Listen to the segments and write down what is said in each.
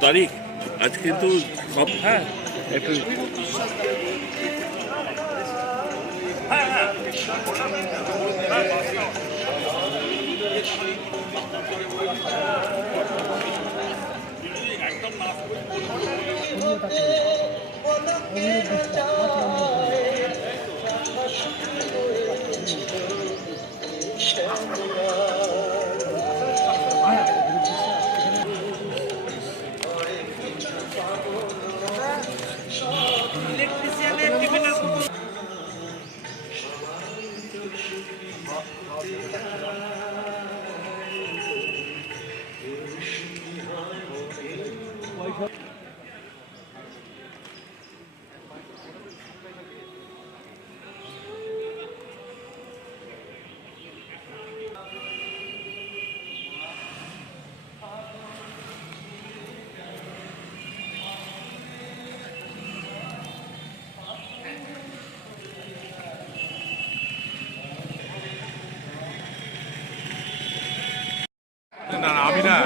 তারিখ আজ কিন্তু সব হ্যাঁ একটু আমি না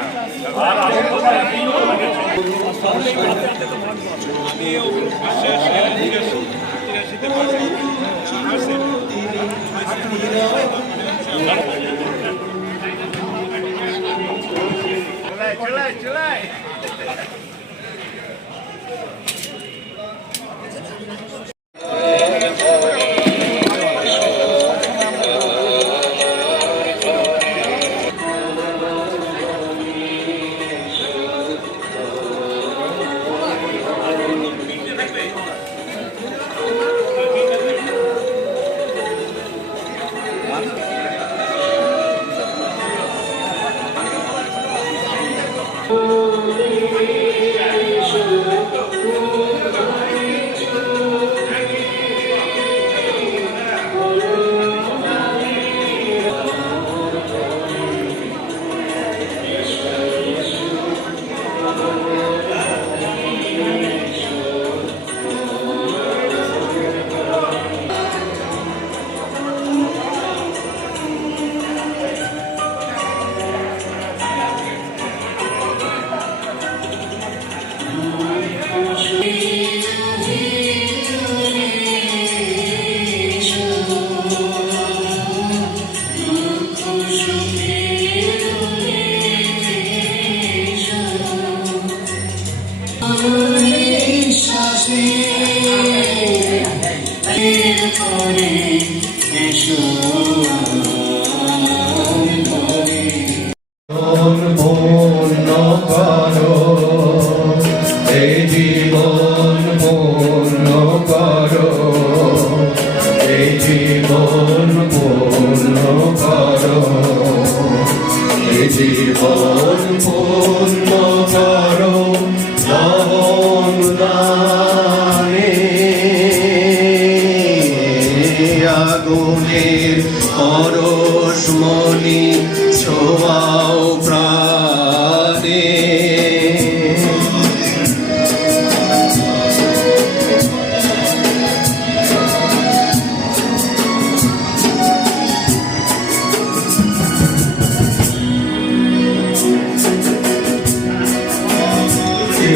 আগুনের পরশমণি ছোঁয়াও প্রাণে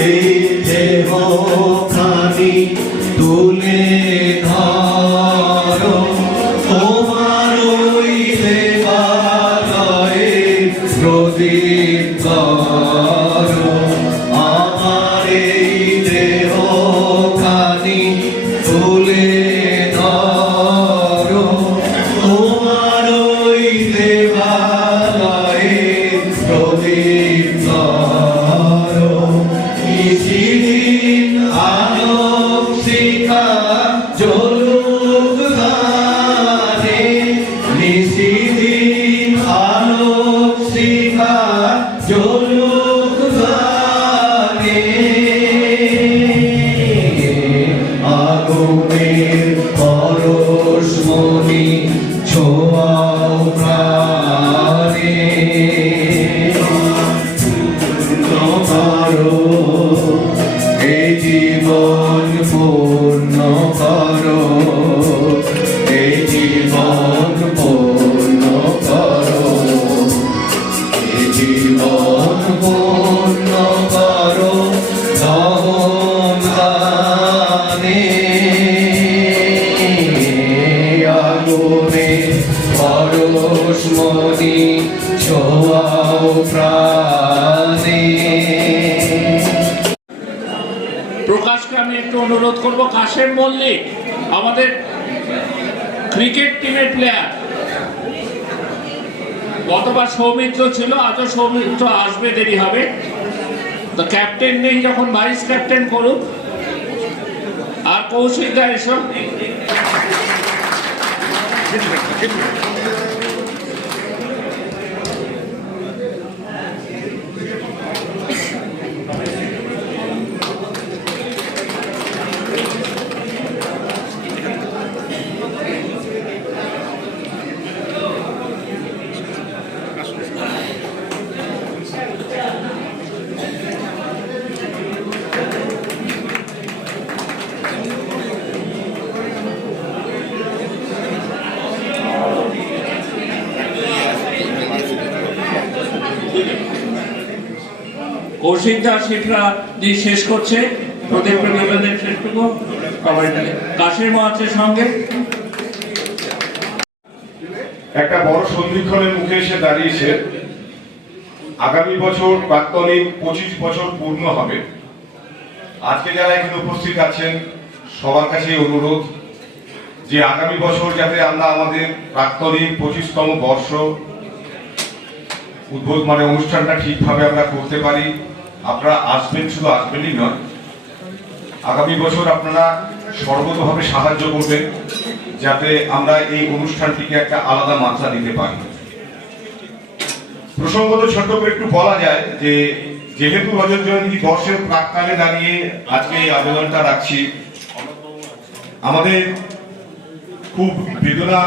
এই দেহ খানি তুলে ধরো তোমার ওই দেবালয়ে প্রদীপ করো আমার এই দেহ খানি তুলে ধরো তোমার ওই দেবালয়ে প্রদীপ করো নিশিদিন আলোক শিখা জ্বলুক গানে নিশিদিন আলোক শিখা জ্বলুক গানে আগুনের পরশমণি ছোঁয়াও প্রাণে এই জীবন পূর্ণ করো এই জীবন পূর্ণ করো এই জীবন পূর্ণ করো আও প্রাণে। প্রকাশকে আমি একটু অনুরোধ করব, কাশেম মল্লিক আমাদের ক্রিকেট টিমের প্লেয়ার, গতবার সৌমিত্র ছিল, আজও সৌমিত্র আসবে, দেরি হবে, তো ক্যাপ্টেন নেই যখন ভাইস ক্যাপ্টেন করুক। আর কৌশিক দা এসব কৌশিক দা শিখরা দিয়ে শেষ করছে, প্রদীপ প্রেমীদের শেষটুকু কাশেম আছে সঙ্গে। একটা বড় সন্ধিক্ষণের মুখে এসে দাঁড়িয়েছে। আগামী বছর প্রাক্তনীর 25 বছর পূর্ণ হবে। আজকে যারা এখানে উপস্থিত আছেন সবার কাছে অনুরোধ যে আগামী বছর যাতে আমরা আমাদের প্রাক্তনীর 25তম বর্ষ মানে অনুষ্ঠানটা ঠিকভাবে আমরা করতে পারি। আপনারা আসবেন, শুধু আসবেনই নয়, আগামী বছর আপনারা সর্বতভাবে সাহায্য করবেন যাতে আমরা এই অনুষ্ঠানটিকে একটা আলাদা মাত্রা দিতে পারি। প্রসঙ্গত ছোট্ট করে একটু বলা যায় যে যেহেতু রজত জয়ন্তী বর্ষের প্রাক্কালে দাঁড়িয়ে আজকে এই আবেদনটা রাখছি, আমাদের খুব বেদনা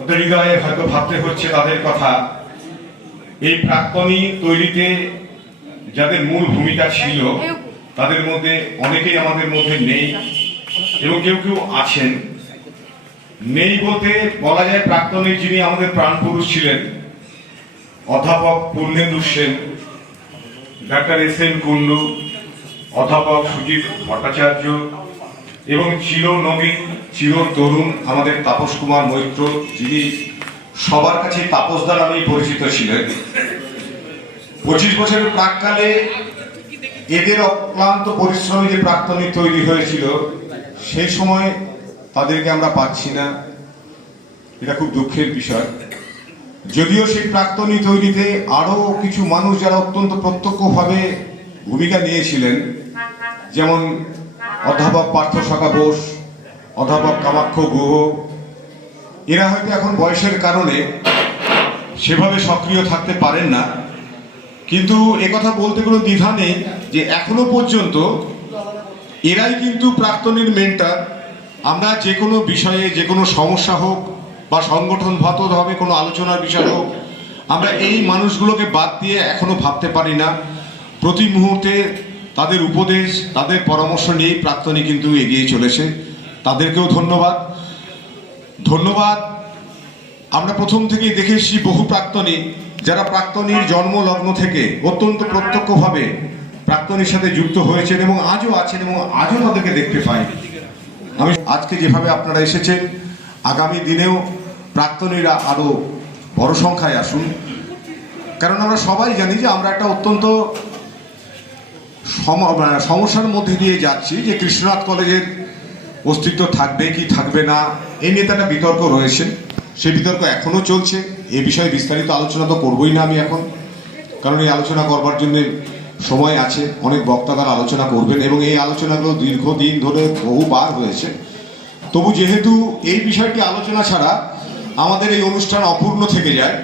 ওদের হৃদয়ে হয়তো ভাবতে হচ্ছে তাদের কথা। এই প্রাক্তনী তৈরিতে যাদের মূল ভূমিকা ছিল তাদের মধ্যে অনেকেই আমাদের মধ্যে নেই এবং কেউ কেউ আছেন। নেই বলতে বলা যায় প্রাক্তনীর যিনি আমাদের প্রাণপুরুষ ছিলেন অধ্যাপক পূর্ণেন্দু সেন, ডাক্তার এস.এন. কুন্ডু, অধ্যাপক সুজিত ভট্টাচার্য এবং চিরনবীন চির তরুণ আমাদের তাপস কুমার মৈত্র, যিনি সবার কাছে তাপসদা নামেই পরিচিত ছিলেন। 25 বছরের প্রাক্কালে এদের অক্লান্ত পরিশ্রমে যে প্রাক্তনী তৈরি হয়েছিল সেই সময় তাদেরকে আমরা পাচ্ছি না, এটা খুব দুঃখের বিষয়। যদিও সেই প্রাক্তনী তৈরিতে আরো কিছু মানুষ যারা অত্যন্ত প্রত্যক্ষভাবে ভূমিকা নিয়েছিলেন, যেমন অধ্যাপক পার্থশাখা বোস, অধ্যাপক কামাক্ষ গুহ, এরা হয়তো এখন বয়সের কারণে সেভাবে সক্রিয় থাকতে পারেন না, কিন্তু একথা বলতে কোনো দ্বিধা নেই যে এখনো পর্যন্ত এরাই কিন্তু প্রাক্তনীর মেন্টর। আমরা যে কোনো বিষয়ে, যে কোনো সমস্যা হোক বা সংগঠনগতভাবে কোনো আলোচনার বিষয় হোক, আমরা এই মানুষগুলোকে বাদ দিয়ে এখনো ভাবতে পারি না। প্রতি মুহূর্তে তাদের উপদেশ, তাদের পরামর্শ নিয়েই প্রাক্তনী কিন্তু এগিয়ে চলেছে। তাদেরকেও ধন্যবাদ। আমরা প্রথম থেকেই দেখে এসেছি বহু প্রাক্তনী যারা প্রাক্তনীর জন্মলগ্ন থেকে অত্যন্ত প্রত্যক্ষভাবে প্রাক্তনীর সাথে যুক্ত হয়েছেন এবং আজও আছেন এবং আজও তাদেরকে দেখতে পাই। আমি আজকে যেভাবে আপনারা এসেছেন, আগামী দিনেও প্রাক্তনীরা আরো বড় সংখ্যায় আসুন, কারণ আমরা সবাই জানি যে আমরা একটা অত্যন্ত সমস্যার মধ্যে দিয়ে যাচ্ছি যে কৃষ্ণনাথ কলেজের অস্তিত্ব থাকবে কি থাকবে না, এই নিয়ে একটা বিতর্ক রয়েছে। সেই বিতর্ক এখনো চলছে। এ বিষয়ে বিস্তারিত আলোচনা তো করবোই না আমি এখন, কারণ এই আলোচনা করবার জন্য সময় আছে, অনেক বক্তা তারা আলোচনা করবেন এবং এই আলোচনাগুলো দীর্ঘদিন ধরে বহুবার হয়েছে। তবু যেহেতু এই বিষয়টি আলোচনা ছাড়া আমাদের এই অনুষ্ঠান অপূর্ণ থেকে যায়,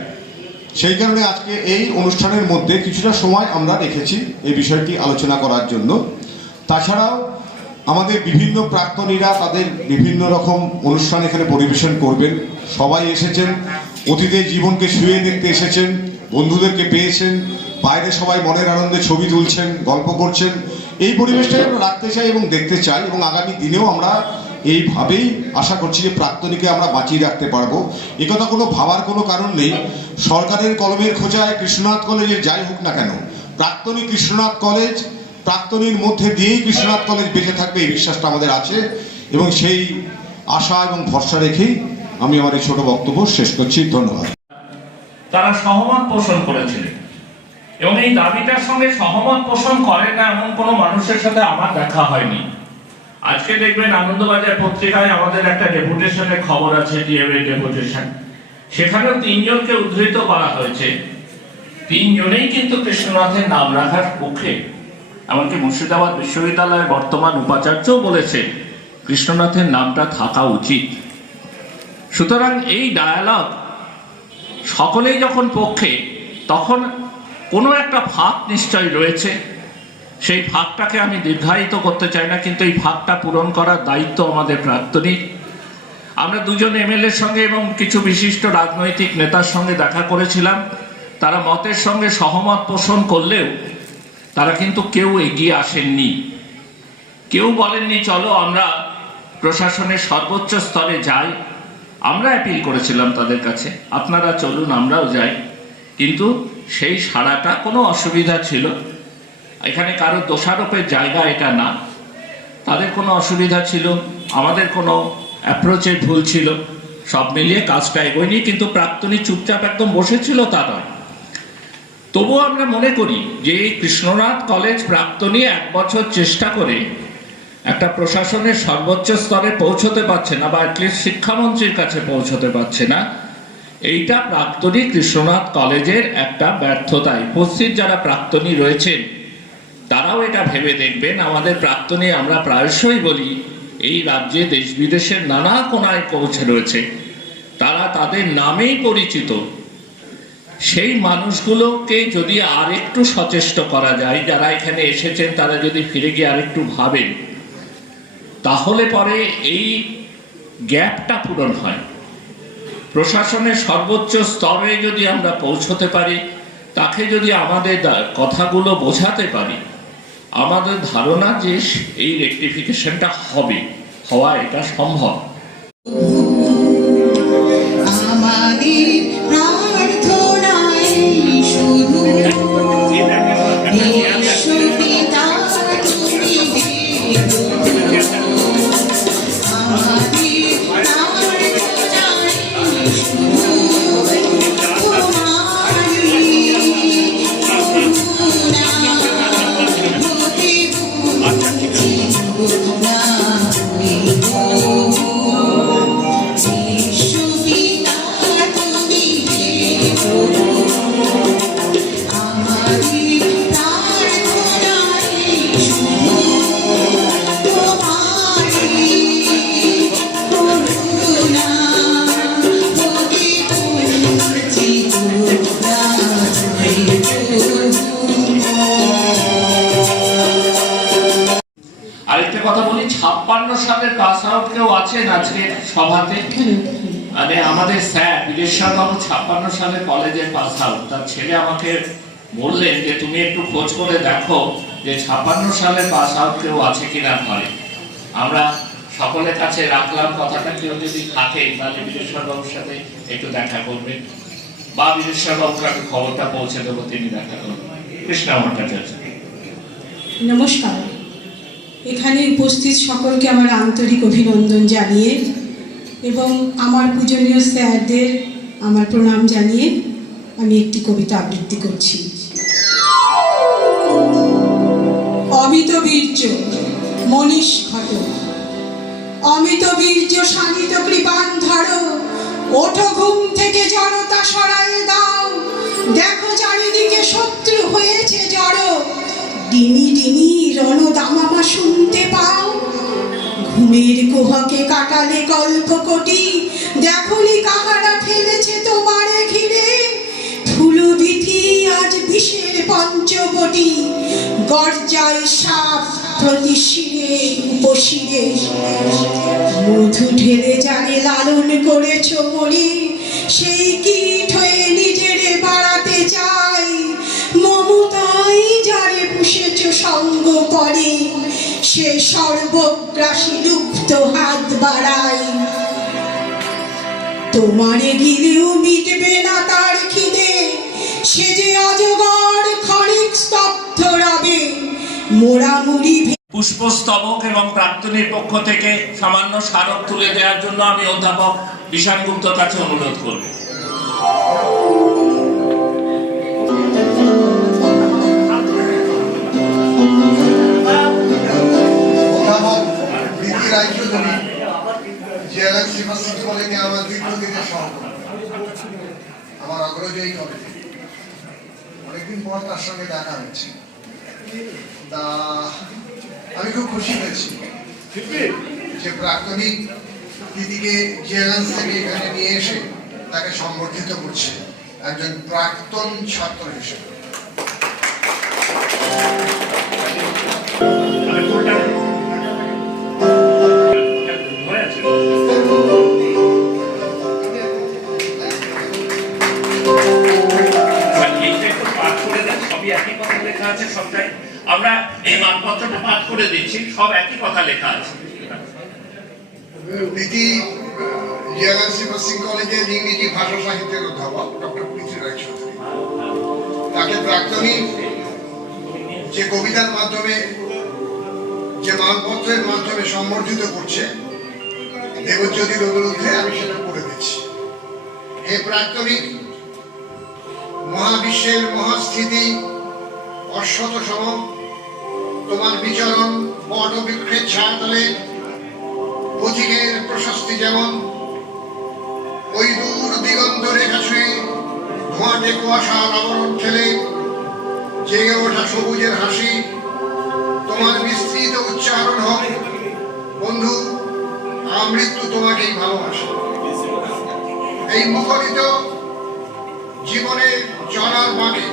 সেই কারণে আজকে এই অনুষ্ঠানের মধ্যে কিছুটা সময় আমরা রেখেছি এই বিষয়টি আলোচনা করার জন্য। তাছাড়াও আমাদের বিভিন্ন প্রাক্তনীরা তাদের বিভিন্ন রকম অনুষ্ঠান এখানে পরিবেশন করবেন। সবাই এসেছেন, অতীতের জীবনকে ছুঁয়ে দেখতে এসেছেন, বন্ধুদেরকে পেয়েছেন, বাইরে সবাই মনের আনন্দে ছবি তুলছেন, গল্প করছেন। এই পরিবেশটাই আমরা রাখতে চাই এবং দেখতে চাই এবং আগামী দিনেও আমরা এইভাবেই আশা করছি যে প্রাক্তনীকে আমরা বাঁচিয়ে রাখতে পারবো। একথা কোনো ভাবার কোনো কারণ নেই। সরকারের কলমের খোঁজায় কৃষ্ণনাথ কলেজের যাই হোক না কেন, প্রাক্তনী কৃষ্ণনাথ কলেজ, প্রাক্তনীর মধ্যে দিয়েই কৃষ্ণনাথ কলেজ বেঁচে থাকবে, এই বিশ্বাসটা আমাদের আছে এবং সেই আশা এবং ভরসা রেখেই আমি আমার এই ছোট বক্তব্য শেষ করছি। ধন্যবাদ। তারা সহমত পোষণ করেছিলেন। এবং এই দাবিটার সঙ্গে সহমত পোষণ করে না এমন কোনো মানুষের সাথে আমার দেখা হয়নি। আজকে দেখবেন আনন্দবাজার পত্রিকায় আমাদের একটা ডেপুটেশনের খবর আছে, টিএমএ ডেপুটেশন, সেখানেও 3 জনকে উদ্ধৃত করা হয়েছে। 3 জনেই কিন্তু কৃষ্ণনাথের নাম রাখার পক্ষে। এমনকি মুর্শিদাবাদ বিশ্ববিদ্যালয়ের বর্তমান উপাচার্যও বলেছে কৃষ্ণনাথের নামটা থাকা উচিত। সুতরাং এই ডায়ালগ সকলেই যখন পক্ষে, তখন কোনো একটা ফাঁক নিশ্চয়ই রয়েছে। সেই ফাঁকটাকে আমি দীর্ঘায়িত করতে চাই না, কিন্তু এই ফাঁকটা পূরণ করার দায়িত্ব আমাদের প্রাক্তনীর। আমরা 2 জন এমএলএর সঙ্গে এবং কিছু বিশিষ্ট রাজনৈতিক নেতার সঙ্গে দেখা করেছিলাম। তারা মতের সঙ্গে সহমত পোষণ করলেও তারা কিন্তু কেউ এগিয়ে আসেননি। কেউ বলেননি চলো আমরা প্রশাসনের সর্বোচ্চ স্তরে যাই। আমরা অ্যাপিল করেছিলাম তাদের কাছে, আপনারা চলুন আমরাও যাই। কিন্তু সেই সাড়াটা কোনো অসুবিধা ছিল, এখানে কারো দোষারোপের জায়গা এটা না। তাদের কোনো অসুবিধা ছিল, আমাদের কোনো অ্যাপ্রোচের ভুল ছিল, সব মিলিয়ে কাজটা এগোয়নি। কিন্তু প্রাক্তনী চুপচাপ একদম বসেছিল তা নয়। তবুও আমরা মনে করি যে কৃষ্ণনাথ কলেজ প্রাক্তনী 1 বছর চেষ্টা করে একটা প্রশাসনের সর্বোচ্চ স্তরে পৌঁছতে পারছে না, বা অ্যাটলিস্ট শিক্ষামন্ত্রীর কাছে পৌঁছতে পারছে না, এইটা প্রাক্তনী কৃষ্ণনাথ কলেজের একটা ব্যর্থতায়। উপস্থিত যারা প্রাক্তনী রয়েছেন তারাও এটা ভেবে দেখবেন। আমাদের প্রাক্তনী, আমরা প্রায়শই বলি, এই রাজ্যে দেশ বিদেশের নানা কোণায় পৌঁছে রয়েছে, তারা তাদের নামেই পরিচিত। সেই মানুষগুলোকে যদি আর একটু সচেষ্ট করা যায়, যারা এখানে এসেছেন তারা যদি ফিরে গিয়ে আরেকটু ভাবেন, তাহলে পরে এই গ্যাপটা পূরণ হয়। প্রশাসনের সর্বোচ্চ স্তরে যদি আমরা পৌঁছতে পারি, তাকে যদি আমাদের কথাগুলো বোঝাতে পারি, আমাদের ধারণা যে এই রেকটিফিকেশনটা হবে, হওয়া এটা সম্ভব। আমাদের প্রার্থনায় শুধু সুবিধা তুমি দেবো। আমাদের প্রার্থনায় শুধু তোমারই করুণা হতে করুণা দেবো। আরেকটা কথা বলি, 56 সালের পাস আউট কেউ আছেন আজকে সভাতে? মানে আমাদের স্যার বিদেশ্বর বাবু 56 সালে কলেজের পাস আউট। তার ছেলে আমাকে বললেন যে তুমি একটু খোঁজ করে দেখো যে 56 সালে পাস আউট কেউ আছে কিনা ঘরে। আমরা সকলের কাছে রাখলাম কথাটা, কেউ যদি থাকে তাহলে বিদেশ্বর বাবুর সাথে একটু দেখা করবেন, বা বিদেশ্বর বাবুকে আমি খবরটা পৌঁছে দেবো, তিনি দেখা করবেন। কৃষ্ণা ভট্টাচার্য। নমস্কার। এখানে উপস্থিত সকলকে আমার আন্তরিক অভিনন্দন জানিয়ে এবং আমার পূজনীয় স্যারদের আমার প্রণাম জানিয়ে আমি একটি কবিতা আবৃত্তি করছি। অমিত বীর্য মনীষ ঘটক। অমিত বীর্য শানিত কৃপান ধরো, ওঠো ঘুম থেকে জনতা সরায়ে দাও, দেখো চারিদিকে শত্রু হয়েছে জড়ো, ডিমি ডিমি রণদামামা শুনতে পাও, ঘুমের কুহকে কাটালে কল্প কোটি, দেখনি কাহারা ফেলেছে তোমারে ঘিরে, ফুলবিথি আজ বিষের পঞ্চবটি, গর্জায় সাপ প্রতি শিরে উপশিরে, মধু ঢেলে জানে লালন করেছ মরি, সেই কীট হয়ে নিজেরে বাড়াতে চাই, মমতাই যারে পুষেছ সঙ্গ করে, সে সর্বগ্রাসী লুপ্ত হাত বাড়ায়, তোমারে গিলেও মিটবে না তার খিদে, সে যে অজগর ক্ষণিক স্তব্ধ রবে, মোড়ামুড়ি। পুষ্পস্তবক এবং প্রাক্তনীর পক্ষ থেকে সামান্য স্মারক তুলে দেওয়ার জন্য আমি অধ্যাপক বিশান গুপ্তর কাছে অনুরোধ করব। অনেকদিন পর তার সঙ্গে দেখা হয়েছে। তা আমি খুব খুশি হয়েছি যে প্রাক্তনিক দিদিকে জেএলএনস থেকে এখানে নিয়ে এসে তাকে সম্বর্ধিত করছে একজন প্রাক্তন ছাত্র হিসেবে। আমরা এই মানপত্রটা পাঠ করে দিচ্ছি, সব একই কথা লেখা আছে। নীতি জেএলএনস নার্সিং কলেজের ইংরেজি ভাষা সাহিত্যের অধ্যাপক ডক্টর প্রীতি রায়চৌধুরী, তাকে প্রাক্তনিক যে কবিতার মাধ্যমে, যে মানপত্রের মাধ্যমে সম্বর্ধিত করছে দেবজ্যোতির অনুরোধে আমি সেটা পড়ে দিচ্ছি। হে প্রাক্তনিক, মহাবিশ্বের মহাস্থিতি অশ্বত সম, তোমার বিচরণ বট বৃক্ষের ছায়াতলে, পথিকের প্রশস্তি যেমন ওই দূর দিগন্ত রেখা ছুঁয়ে ধোঁয়াটে কুয়াশার আবরণ ঠেলে জেগে ওঠা সবুজের হাসি, তোমার বিস্তৃত উচ্চারণ হোক বন্ধু, আমৃত্যু তোমাকেই ভালোবাসি। এই মুখরিত জীবনের চলার বাঁকে,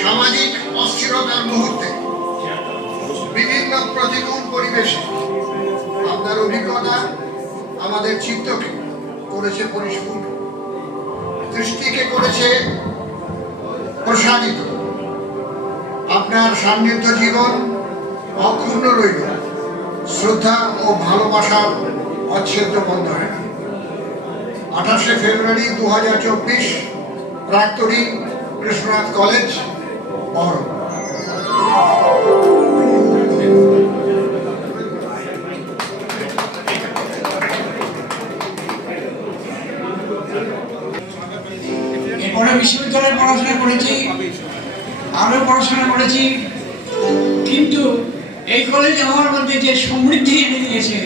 সামাজিক অস্থিরতার মুহূর্তে, বিভিন্ন প্রতিকূল পরিবেশে আপনার অভিজ্ঞতা আমাদের চিত্তকে করেছে পরিস্ফুট, দৃষ্টিকে করেছে প্রসারিত। আপনার সান্নিধ্য জীবন অক্ষুণ্ণ রইল শ্রদ্ধা ও ভালোবাসার অচ্ছেদ্য বন্ধনে। 28শে ফেব্রুয়ারি 2024, প্রাক্তনী, কৃষ্ণনাথ কলেজ, বহরম। এরপরে বিশ্ববিদ্যালয়ে পড়াশোনা করেছি, আরও পড়াশোনা করেছি, কিন্তু এই কলেজ আমার মধ্যে যে সমৃদ্ধি এনে দিয়েছে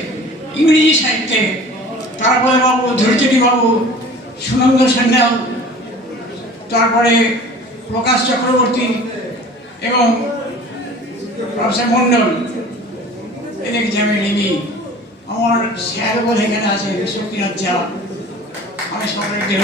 ইংরেজি সাহিত্যে, তারপরে বাবু ধৈর্যটি বাবু, সুনন্দ সান্যাল, তারপরে প্রকাশ চক্রবর্তী এবং প্রফেসর মন্ডল, এদিকে আমি রিমি, আমার স্যার বলে এখানে আছে শক্তিনাথ ঝা, আমি সকলকে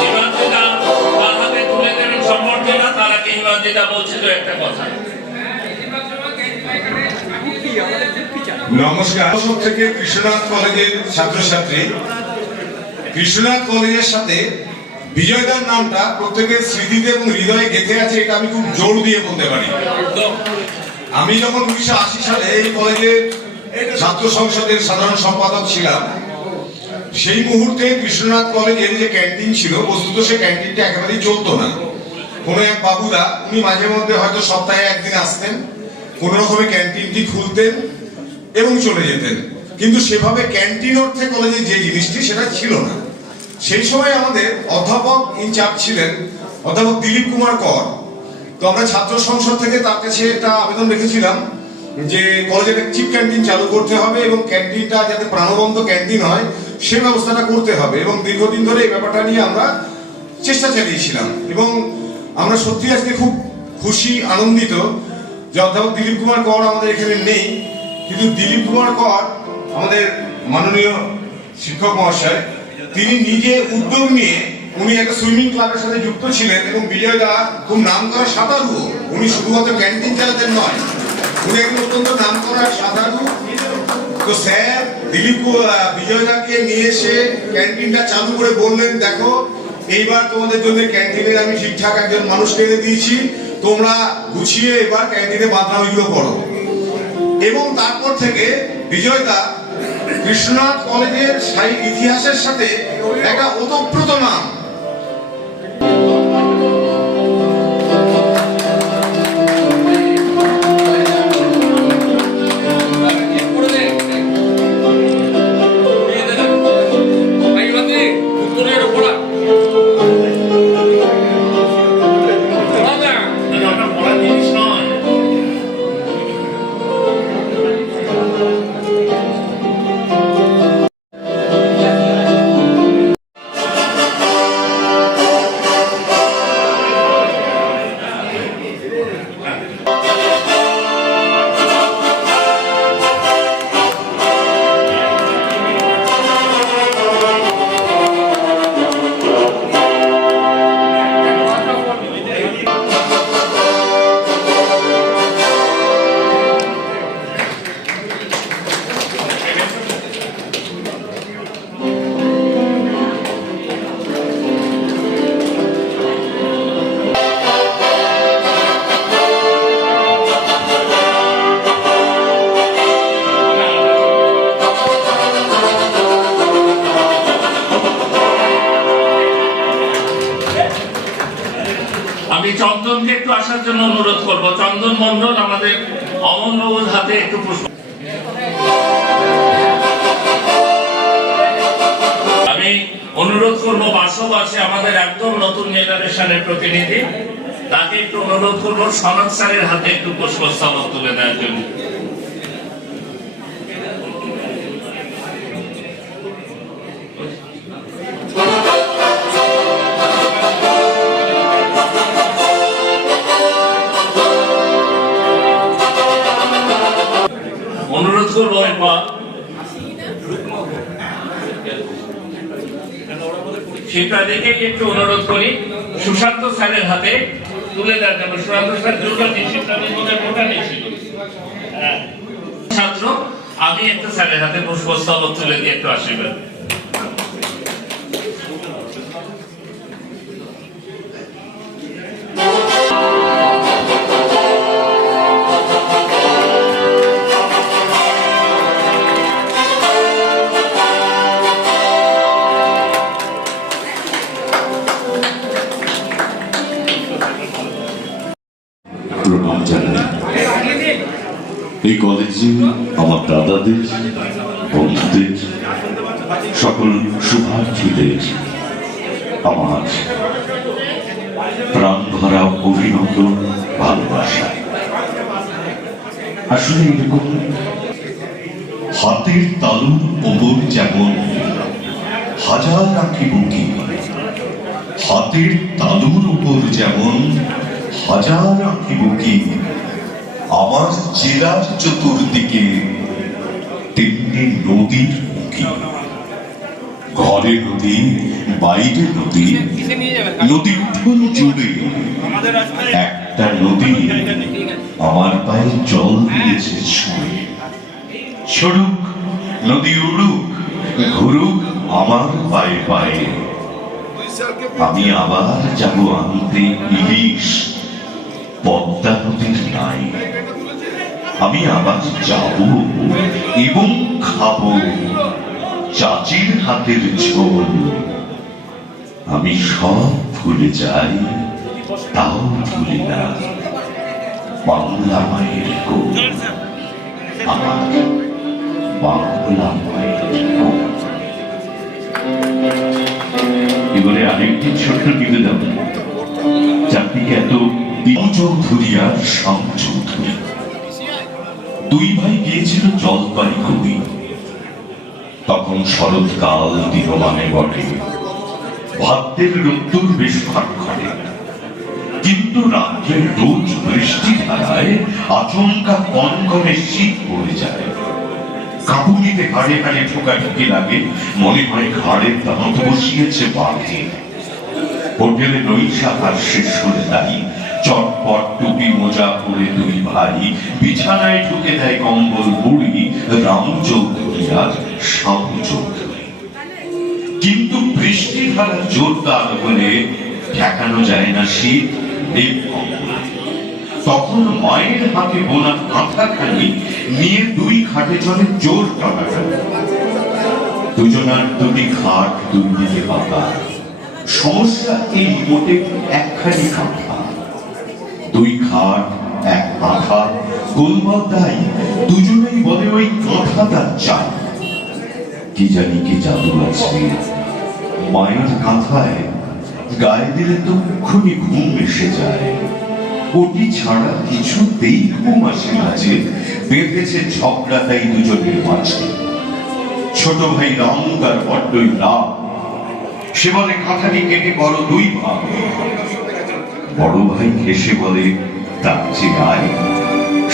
হিমাদ্রিদা তার হাতে তুলে দেবেন সম্বর্ধনা, তার আগে হিমাদ্রিদা বলছিল একটা কথা। নমস্কার। থেকে কৃষ্ণনাথ কলেজের ছাত্রছাত্রী, কৃষ্ণনাথ কলেজের সাথে বিজয়দার নামটা প্রত্যেকের স্মৃতিতে এবং হৃদয়ে গেঁথে আছে, এটা আমি খুব জোর দিয়ে বলতে পারি। আমি যখন 1980 সালে এই কলেজের ছাত্র সংসদের সাধারণ সম্পাদক ছিলাম, সেই মুহূর্তে কৃষ্ণনাথ কলেজের যে ক্যান্টিন ছিল, বস্তুত সেই ক্যান্টিনটা একেবারেই চলতো না। কোনো এক বাবুদা, উনি মাঝে মধ্যে হয়তো সপ্তাহে একদিন আসতেন, কোনো রকমে ক্যান্টিনটি খুলতেন এবং চলে যেতেন, কিন্তু সেভাবে ক্যান্টিন অর্থে কলেজে যে জিনিসটি সেটা ছিল না। সেই সময় আমাদের অধ্যাপক ইনচার্জ ছিলেন অধ্যাপক দিলীপ কুমার কর। তো আমরা ছাত্র সংসদ থেকে তার কাছে একটা আবেদন রেখেছিলাম যে কলেজের চিপ ক্যান্টিন চালু করতে হবে এবং ক্যান্টিনটা যাতে প্রাণবন্ত ক্যান্টিন হয় সে ব্যবস্থাটা করতে হবে, এবং দীর্ঘদিন ধরে এই ব্যাপারটা নিয়ে আমরা চেষ্টা চালিয়েছিলাম। এবং আমরা সত্যি আজকে খুব খুশি, আনন্দিত যে অধ্যাপক দিলীপ কুমার কর আমাদের এখানে নেই, কিন্তু দিলীপ কুমার কর আমাদের মাননীয় শিক্ষক মহাশয়, তিনি নিজে উদ্যোগ নিয়ে উনি একটা সুইমিং ক্লাবের সাথে যুক্ত ছিলেন, এবং বিজয়দা খুব নামকরা সাঁতারু। উনি শুধুমাত্র ক্যান্টিন চালাতেন নয়, উনি একজন অত্যন্ত নামকরা সাঁতারু। তো স্যার দিলীপ বিজয়দাকে নিয়ে এসে ক্যান্টিনটা চালু করে বললেন, দেখো এইবার তোমাদের জন্য ক্যান্টিনের আমি ঠিকঠাক একজন মানুষকে এনে দিয়েছি, তোমরা গুছিয়ে এবার ক্যান্টিনে বাঁধনামিগুলো করো। এবং তারপর থেকে বিজয়দা কৃষ্ণনাথ কলেজের ইতিহাসের সাথে একটা ওতপ্রোত নাম। আমি চন্দনকে একটু আসার জন্য অনুরোধ করব। চন্দন মন্ডল আমাদের অমন বাবুর হাতে একটু পুষ্প। আমি অনুরোধ করব বাসব আছে আমাদের একদম নতুন জেনারেশনের প্রতিনিধি, তাকে একটু অনুরোধ করব সনদ স্যারের হাতে একটু পুষ্পস্তবক তুলে দেওয়ার জন্য। অনুরোধ করবো এরপর সেটা দেখে একটু অনুরোধ করি সুশান্ত স্যারের হাতে তুলে দেওয়ার জন্য। সুশান্ত স্যার দুর্গা ডিসিপ্লিনের মধ্যে ভোটারই ছিল ছাত্র। আমি একটা স্যারের হাতে পুষ্পস্তবক তুলে দিয়ে একটু আশীর্বাদ। প্রণাম জানাই এই কলেজে আমার দাদাদের, বন্ধুদের, সকল শুভার্থীদের আমার প্রাণ ভরা অভিনন্দন, ভালোবাসা। আসলে এরকম হাতের তালুর ওপর যেমন হাজার আঁকি বুকি, হাতের তালুর উপর যেমন হাজার আঁকি বুকি, আমার জেলার চতুর্দিকে তেমনি নদীর বুকি। ঘরে নদী, বাইরে নদী, নদীর ঢোল জুড়ে একটা নদী আমার পায়ে জল দিয়েছে ছুঁয়ে। সরুক নদী, উড়ুক ঘুরুক আমার পায়ে পায়ে, আমি আবার যাব আনতে ইলিশ পদ্মা নদীর নাই। আমি আবার যাব এবং খাবো চাচির হাতের ঝোল। আমি সব ভুলে যাই, তাও ভুলি না বাংলা মায়ের কোল, আমার বাংলা মায়ের কোল। এবারে আরেকটি ছোট্ট নিবেদন, চারদিকে এত চৌধুরী আর শ্যাম চৌধুরী, দুই ভাই গিয়েছিল জলপাই কবি। তখন শরৎকাল দিনমানে বটে, ভাদ্রের রোদ্দুর বেশ খটখটে, কিন্তু রাত্রে রোজ বৃষ্টি ধারায় আচমকা কনকনে শীত পড়ে যায়। কাপুনিতে হাড়ে হাড়ে ঠোকাঠুকি লাগে, মনে হয় ঘাড়ের দাঁত বসিয়েছে বাঘে। হোটেলে নই শাখার শেষ হলে দাঁড়ি, চটপট টুপি মোজা পরে দুই ভাই বিছানায় ঢুকে দেয় কম্বল বুড়ি রাম চৌধুরী আর শ্যাম চৌধুরী। কিন্তু বৃষ্টি ধারা জোরদার হলে ঠেকানো যায় না শীত দেব কম্বলে। তখন মায়ের হাতে বোনা কাঁথা খানি নিয়ে দুই খাটে চলে জোর টানাটানি। দুজনার দুটি খাট দুই দিকে পাকা, সমস্যা এই মোটে একখানি কাঁথা। দুই খাট এক কাঁথা, গোলমাল তাই দুজনেই বলে ওই কাঁথাটা চাই। কি জানি কি জাদু আছে মায়ের কাঁথায়, গায়ে দিলে তো এক্ষুনি ঘুম এসে যায়। ওটি ছাড়া কিছুতেই ঘুম আসে না যে, বেঁধেছে ঝগড়া তাই দুজনের মাঝে। ছোট ভাই রাম তার বড্ডই রাম, সে বলে কাঁথাটি কেটে বড় দুই ভাগ। বড় ভাই হেসে বলে তার চেয়ে আয়,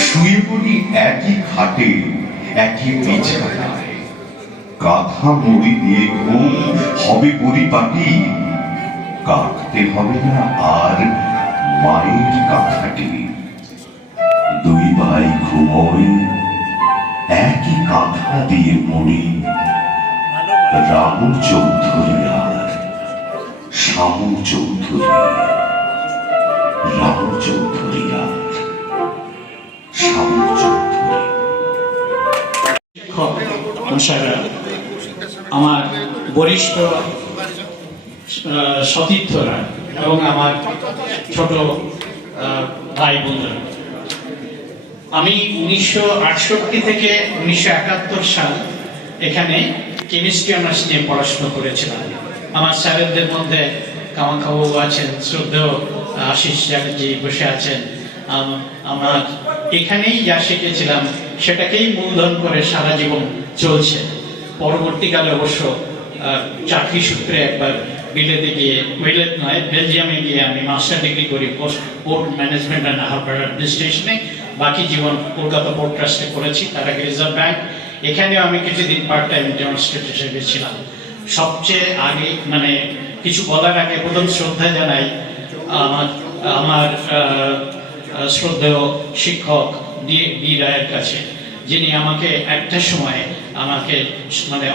শুয়ে পড়ি একই খাটে একই বিছানায়। কাঁথা মুড়ি দিয়ে ঘুম হবে পরিপাটি, কাটতে হবে না আর মায়ের কাঁথাটি। দুই ভাই ঘুমোয় একই কাঁথা দিয়ে মুড়ি, রামু চৌধুরী আর শ্যামু চৌধুরী। রামু চৌধুরী আর শ্যামু চৌধুরী। শিক্ষক মশাইরা, আমার বরিষ্ঠ সতীর্থরা এবং আমার ছোট ভাই বোনরা, আমি 1968 থেকে 1971 সাল এখানে কেমিস্ট্রি অনার্স নিয়ে পড়াশোনা করেছিলাম। আমার স্যারেদের মধ্যে কামাখ্যাবাবু আছেন, শ্রদ্ধেয় আশিস চ্যাটার্জি বসে আছেন। আমার এখানেই যা শিখেছিলাম সেটাকেই মূলধন করে সারা জীবন চলছে। পরবর্তীকালে অবশ্য চাকরি সূত্রে একবার বিলেত নয় বেলজিয়ামে গিয়ে আমি মাস্টার ডিগ্রি করি পোর্ট ম্যানেজমেন্ট অ্যান্ড হারবার অ্যাডমিনিস্ট্রেশনে। বাকি জীবন কলকাতা পোর্ট ট্রাস্টে করেছি, তার আগে রিজার্ভ ব্যাংক। এখানেও আমি কিছুদিন পার্ট টাইম ডেমনস্ট্রেটর হিসেবে ছিলাম। সবচেয়ে আগে কিছু বলার আগে প্রথম শ্রদ্ধা জানাই আমার শ্রদ্ধেয় শিক্ষক ডি রায়ের কাছে, যিনি আমাকে একটা সময়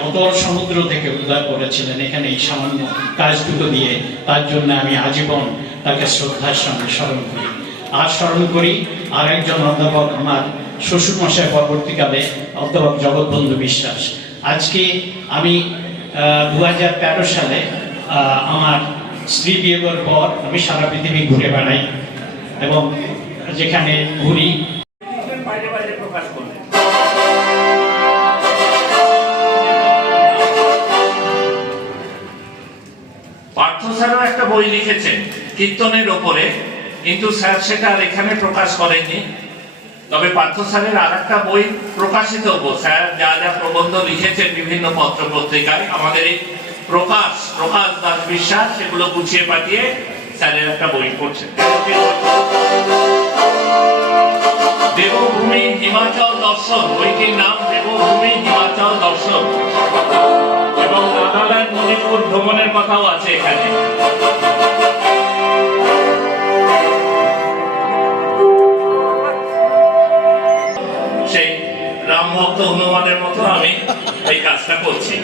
অতল সমুদ্র থেকে উদ্ধার করেছিলেন এখানে এই সামান্য কাজটুকু দিয়ে। তার জন্য আমি আজীবন তাকে শ্রদ্ধার সঙ্গে স্মরণ করি। আর স্মরণ করি আর একজন অধ্যাপক, আমার শ্বশুরমশাই পরবর্তীকালে অধ্যাপক জগৎবন্ধু বিশ্বাস। আজকে আমি 2013 সালে আমার স্ত্রী বিয়ে করার পর আমি সারা পৃথিবী ঘুরে বেড়াই এবং যেখানে ঘুরি পার্থ স্যারও একটা বই লিখেছেন কীর্তনের ওপরে, কিন্তু স্যার সেটা আর এখানে প্রকাশ করেননি। তবে পার্থ স্যারের আর একটা বই প্রকাশিত হবো। স্যার যা যা প্রবন্ধ লিখেছেন বিভিন্ন পত্র পত্রিকায়, আমাদের এই প্রকাশ দাস বিশ্বাস সেগুলো গুছিয়ে পাঠিয়ে স্যারের একটা বই করছেন। দেবভূমি হিমাচল দর্শন, বইটির নাম দেবভূমি হিমাচল দর্শন। এবং নাগাল্যান্ড মণিপুর ভ্রমণের কথাও আছে এখানে। সেই রাম ভক্ত হনুমানের মতো আমি এই কাজটা করছি।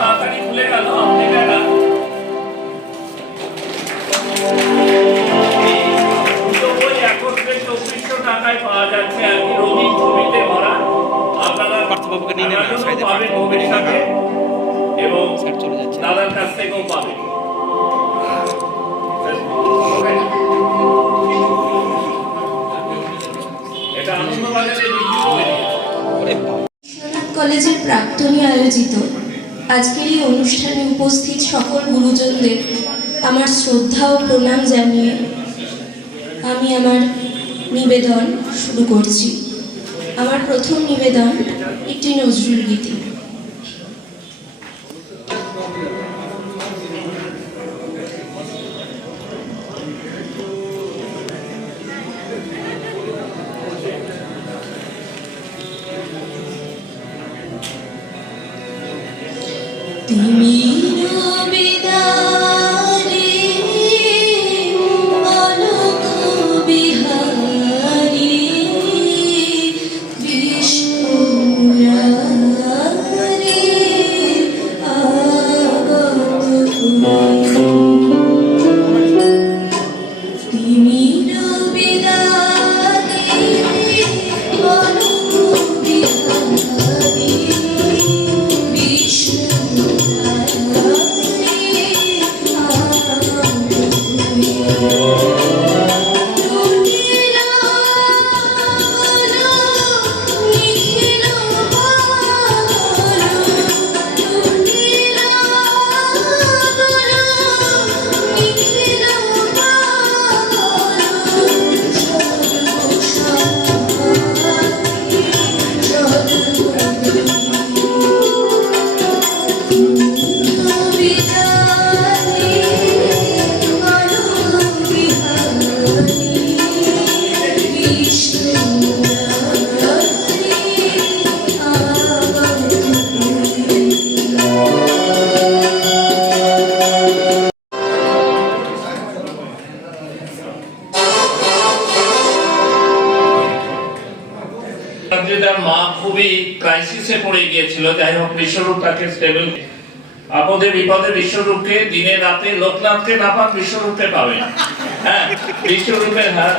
তাড়াতাড়ি খুলে গেল আফ্রিকাটা। বই একত্রে 2400 টাকায় পাওয়া যাচ্ছে আর কি, রঙিন ছবিতে ভরা। আপনারা পাবেন বইয়ের সাথে এবং দাদার কাছ থেকেও পাবেন। এটা আনন্দবাজারে রিভিউ কলেজের প্রাক্তনী আয়োজিত আজকের এই অনুষ্ঠানে উপস্থিত সকল গুরুজনদের আমার শ্রদ্ধা ও প্রণাম জানিয়ে আমি আমার নিবেদন শুরু করছি। আমার প্রথম নিবেদন একটি নজরুল গীতি। তুমি বিদারে অলক বিহারী বিষ্ণুরারে আগত তুমি বিদারে অলক বিহারী বিষ্ণু মা খুবই ক্রাইসিসে পড়ে গিয়েছিল। যাই হোক, বিশ্বরূপ তাকে স্টেবল, আপদে বিপদে বিশ্বরূপকে, দিনে রাতে লোকনাথকে না পাক বিশ্বরূপকে পাবে। হ্যাঁ, বিশ্বরূপের হাত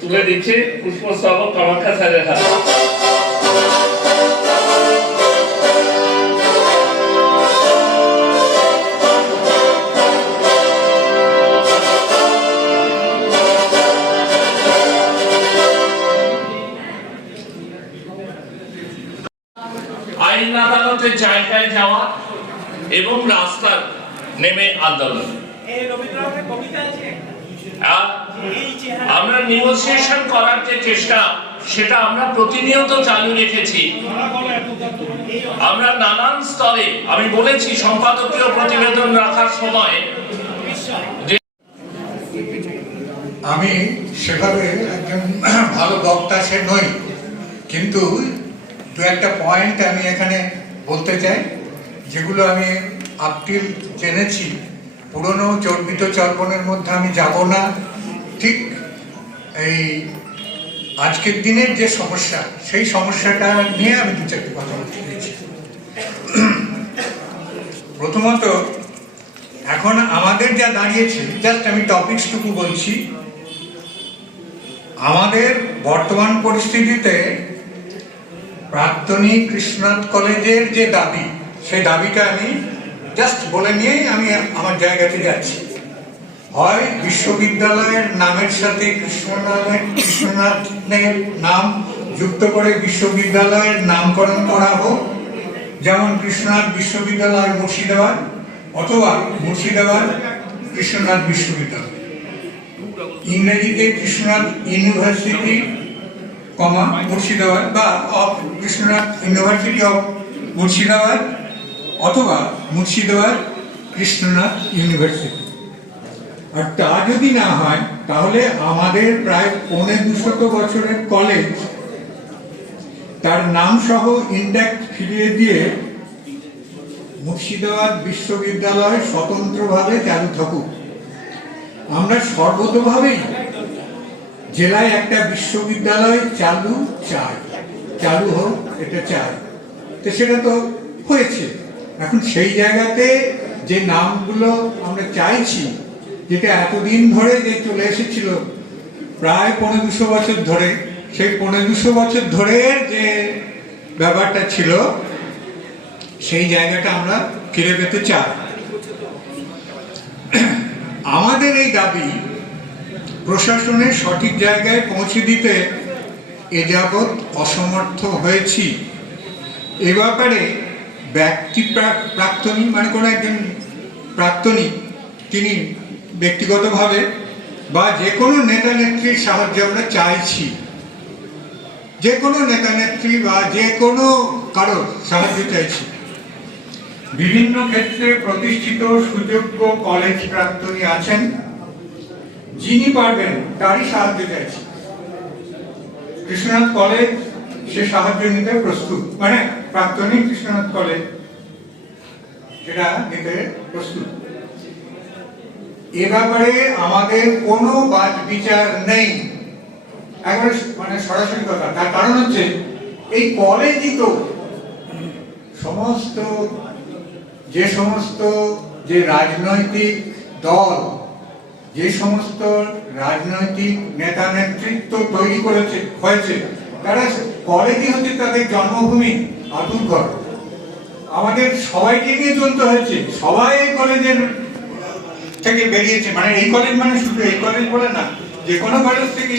তুলে দিচ্ছে পুষ্পস্তবক কামাখ্যা স্যারের হাত। আইন আদালতের জায়গায় যাওয়া এবং রাস্তার নেমে আন্দোলন। আমরা নেগোসিয়েশন করার যে চেষ্টা, সেটা আমরা প্রতিনিয়ত চালু রেখেছি। আমরা নানান স্তরে, আমি বলেছি সম্পাদকীয় প্রতিবেদন রাখার সময়, আমি সেভাবে একজন ভালো বক্তা সে নই, কিন্তু দু একটা পয়েন্ট আমি এখানে বলতে চাই, যেগুলো আমি আপটিল জেনেছি। পুরনো চর্বিত চর্বণের মধ্যে আমি যাব না। ঠিক এই আজকের দিনের যে সমস্যা, সেই সমস্যাটা নিয়ে আমি দু চারটি কথা বলতে চাইছি। প্রথমত, এখন আমাদের যা দাঁড়িয়েছে, জাস্ট আমি টপিকসটুকু বলছি। আমাদের বর্তমান পরিস্থিতিতে প্রাক্তনী কৃষ্ণনাথ কলেজের যে দাবি, সেই দাবিটা আমি জাস্ট বলে নিয়েই আমি আমার জায়গাতে যাচ্ছি। হয় বিশ্ববিদ্যালয়ের নামের সাথে কৃষ্ণনাথের নাম যুক্ত করে বিশ্ববিদ্যালয়ের নামকরণ করা হোক, যেমন কৃষ্ণনাথ বিশ্ববিদ্যালয় মুর্শিদাবাদ অথবা মুর্শিদাবাদ কৃষ্ণনাথ বিশ্ববিদ্যালয়, ইংরেজিতে কৃষ্ণনাথ ইউনিভার্সিটি কমা মুর্শিদাবাদ বা of Krishnanath university of Murshidabad অথবা মুর্শিদাবাদ কৃষ্ণনাথ ইউনিভার্সিটি। আর তা যদি না হয় তাহলে আমাদের প্রায় 250 বছরের কলেজ তার নাম সহ ইন্ডেক্ট ফিরিয়ে দিয়ে মুর্শিদাবাদ বিশ্ববিদ্যালয় স্বতন্ত্রভাবে চালু থাকুক। আমরা সর্বতোভাবেই জেলায় একটা বিশ্ববিদ্যালয় চালু হোক, এটা চাই। তো সেটা তো হয়েছে। এখন সেই জায়গাতে যে নামগুলো আমরা চাইছি, যেটা এতদিন ধরে যে চলে এসেছিল প্রায় 250 বছর ধরে, সেই 250 বছর ধরে যে ব্যাপারটা ছিল সেই জায়গাটা আমরা ফিরে পেতে চাই। আমাদের এই দাবি প্রশাসনের সঠিক জায়গায় পৌঁছে দিতে এ যাবৎ অসমর্থ হয়েছি। এ ব্যাপারে ব্যক্তি প্রাক্তনী মানে কোনো একজন প্রাক্তনী তিনি ব্যক্তিগতভাবে বা যে কোনো নেতা নেত্রীর সাহায্য আমরা চাইছি। যে কোনো নেতা নেত্রী বা যে কোনো কারোর সাহায্য চাইছি। বিভিন্ন ক্ষেত্রে প্রতিষ্ঠিত সুযোগ্য কলেজ প্রাক্তনী আছেন, যিনি পারবেন তারই সাহায্য চাইছি। কৃষ্ণনাথ কলেজ সে সাহায্য নিতে প্রস্তুত, মানে প্রাক্তনী কৃষ্ণনাথ কলেজ সেটা নিতে প্রস্তুত। এ ব্যাপারে আমাদের কোনো বাদ বিচার নেই, একবারে মানে সরাসরি কথা। তার কারণ হচ্ছে এই কলেজই তো সমস্ত যে রাজনৈতিক দল, যে সমস্ত রাজনৈতিক নেতা নেতৃত্ব তৈরি হয়েছে, তারা কলেজই হচ্ছে তাদের জন্মভূমি, আতুরঘর। আমাদের সবাইকে নিয়ে চলতে হয়েছে, সবাই এই কলেজের থেকে বেরিয়েছে। মানে এই কলেজ মানে শুধু এই কলেজ বলে না, যে কোনো কলেজ থেকে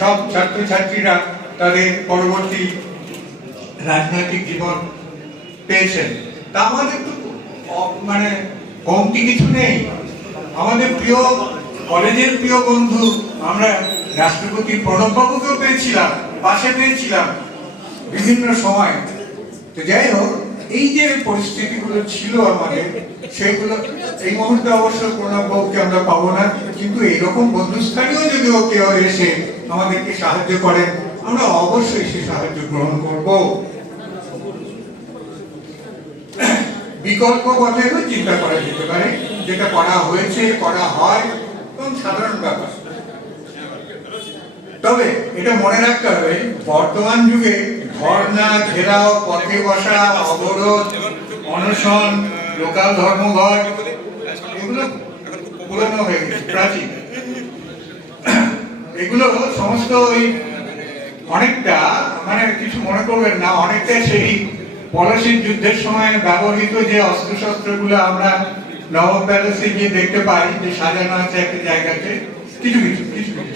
সব ছাত্রছাত্রীরা তাদের পরবর্তী রাজনৈতিক জীবন পেয়েছেন। তা আমাদের তো মানে কমতি কিছু নেই। আমাদের প্রিয় কলেজের প্রিয় বন্ধু আমরা রাষ্ট্রপতি প্রণববাবুকেও পেয়েছিলাম, পাশে পেয়েছিলাম বিভিন্ন সময়। তো যাই হোক, এই যে পরিস্থিতিগুলো ছিল আমাদের, সেইগুলো এই মুহূর্তে অবশ্য প্রণববাবুকে আমরা পাবো না, কিন্তু এরকম বন্ধুস্থানীয় যদি কেউ এসে আমাদেরকে সাহায্য করেন, আমরা অবশ্যই সে সাহায্য গ্রহণ করব। বিকল্প পথেও চিন্তা করা যেতে পারে, যেটা করা হয়েছে, করা হয়, এবং সাধারণ ব্যাপার। তবে এটা মনে রাখতে হবে, বর্তমান যুগে ধর্ণা, ঘেরাও, পথে বসা, অবরোধ, অনশন, লোকাল ধর্মঘট এগুলো পুরনো হয়ে গেছে, প্রাচীন। এগুলো সমস্ত ওই অনেকটা মানে কিছু মনে করবেন না, অনেকটা সেই পলাশির যুদ্ধের সময় ব্যবহৃত যে অস্ত্রশস্ত্রগুলো আমরা নবাব প্যালেসে গিয়ে দেখতে পাই যে সাজানো আছে একটা জায়গাতে, কিছু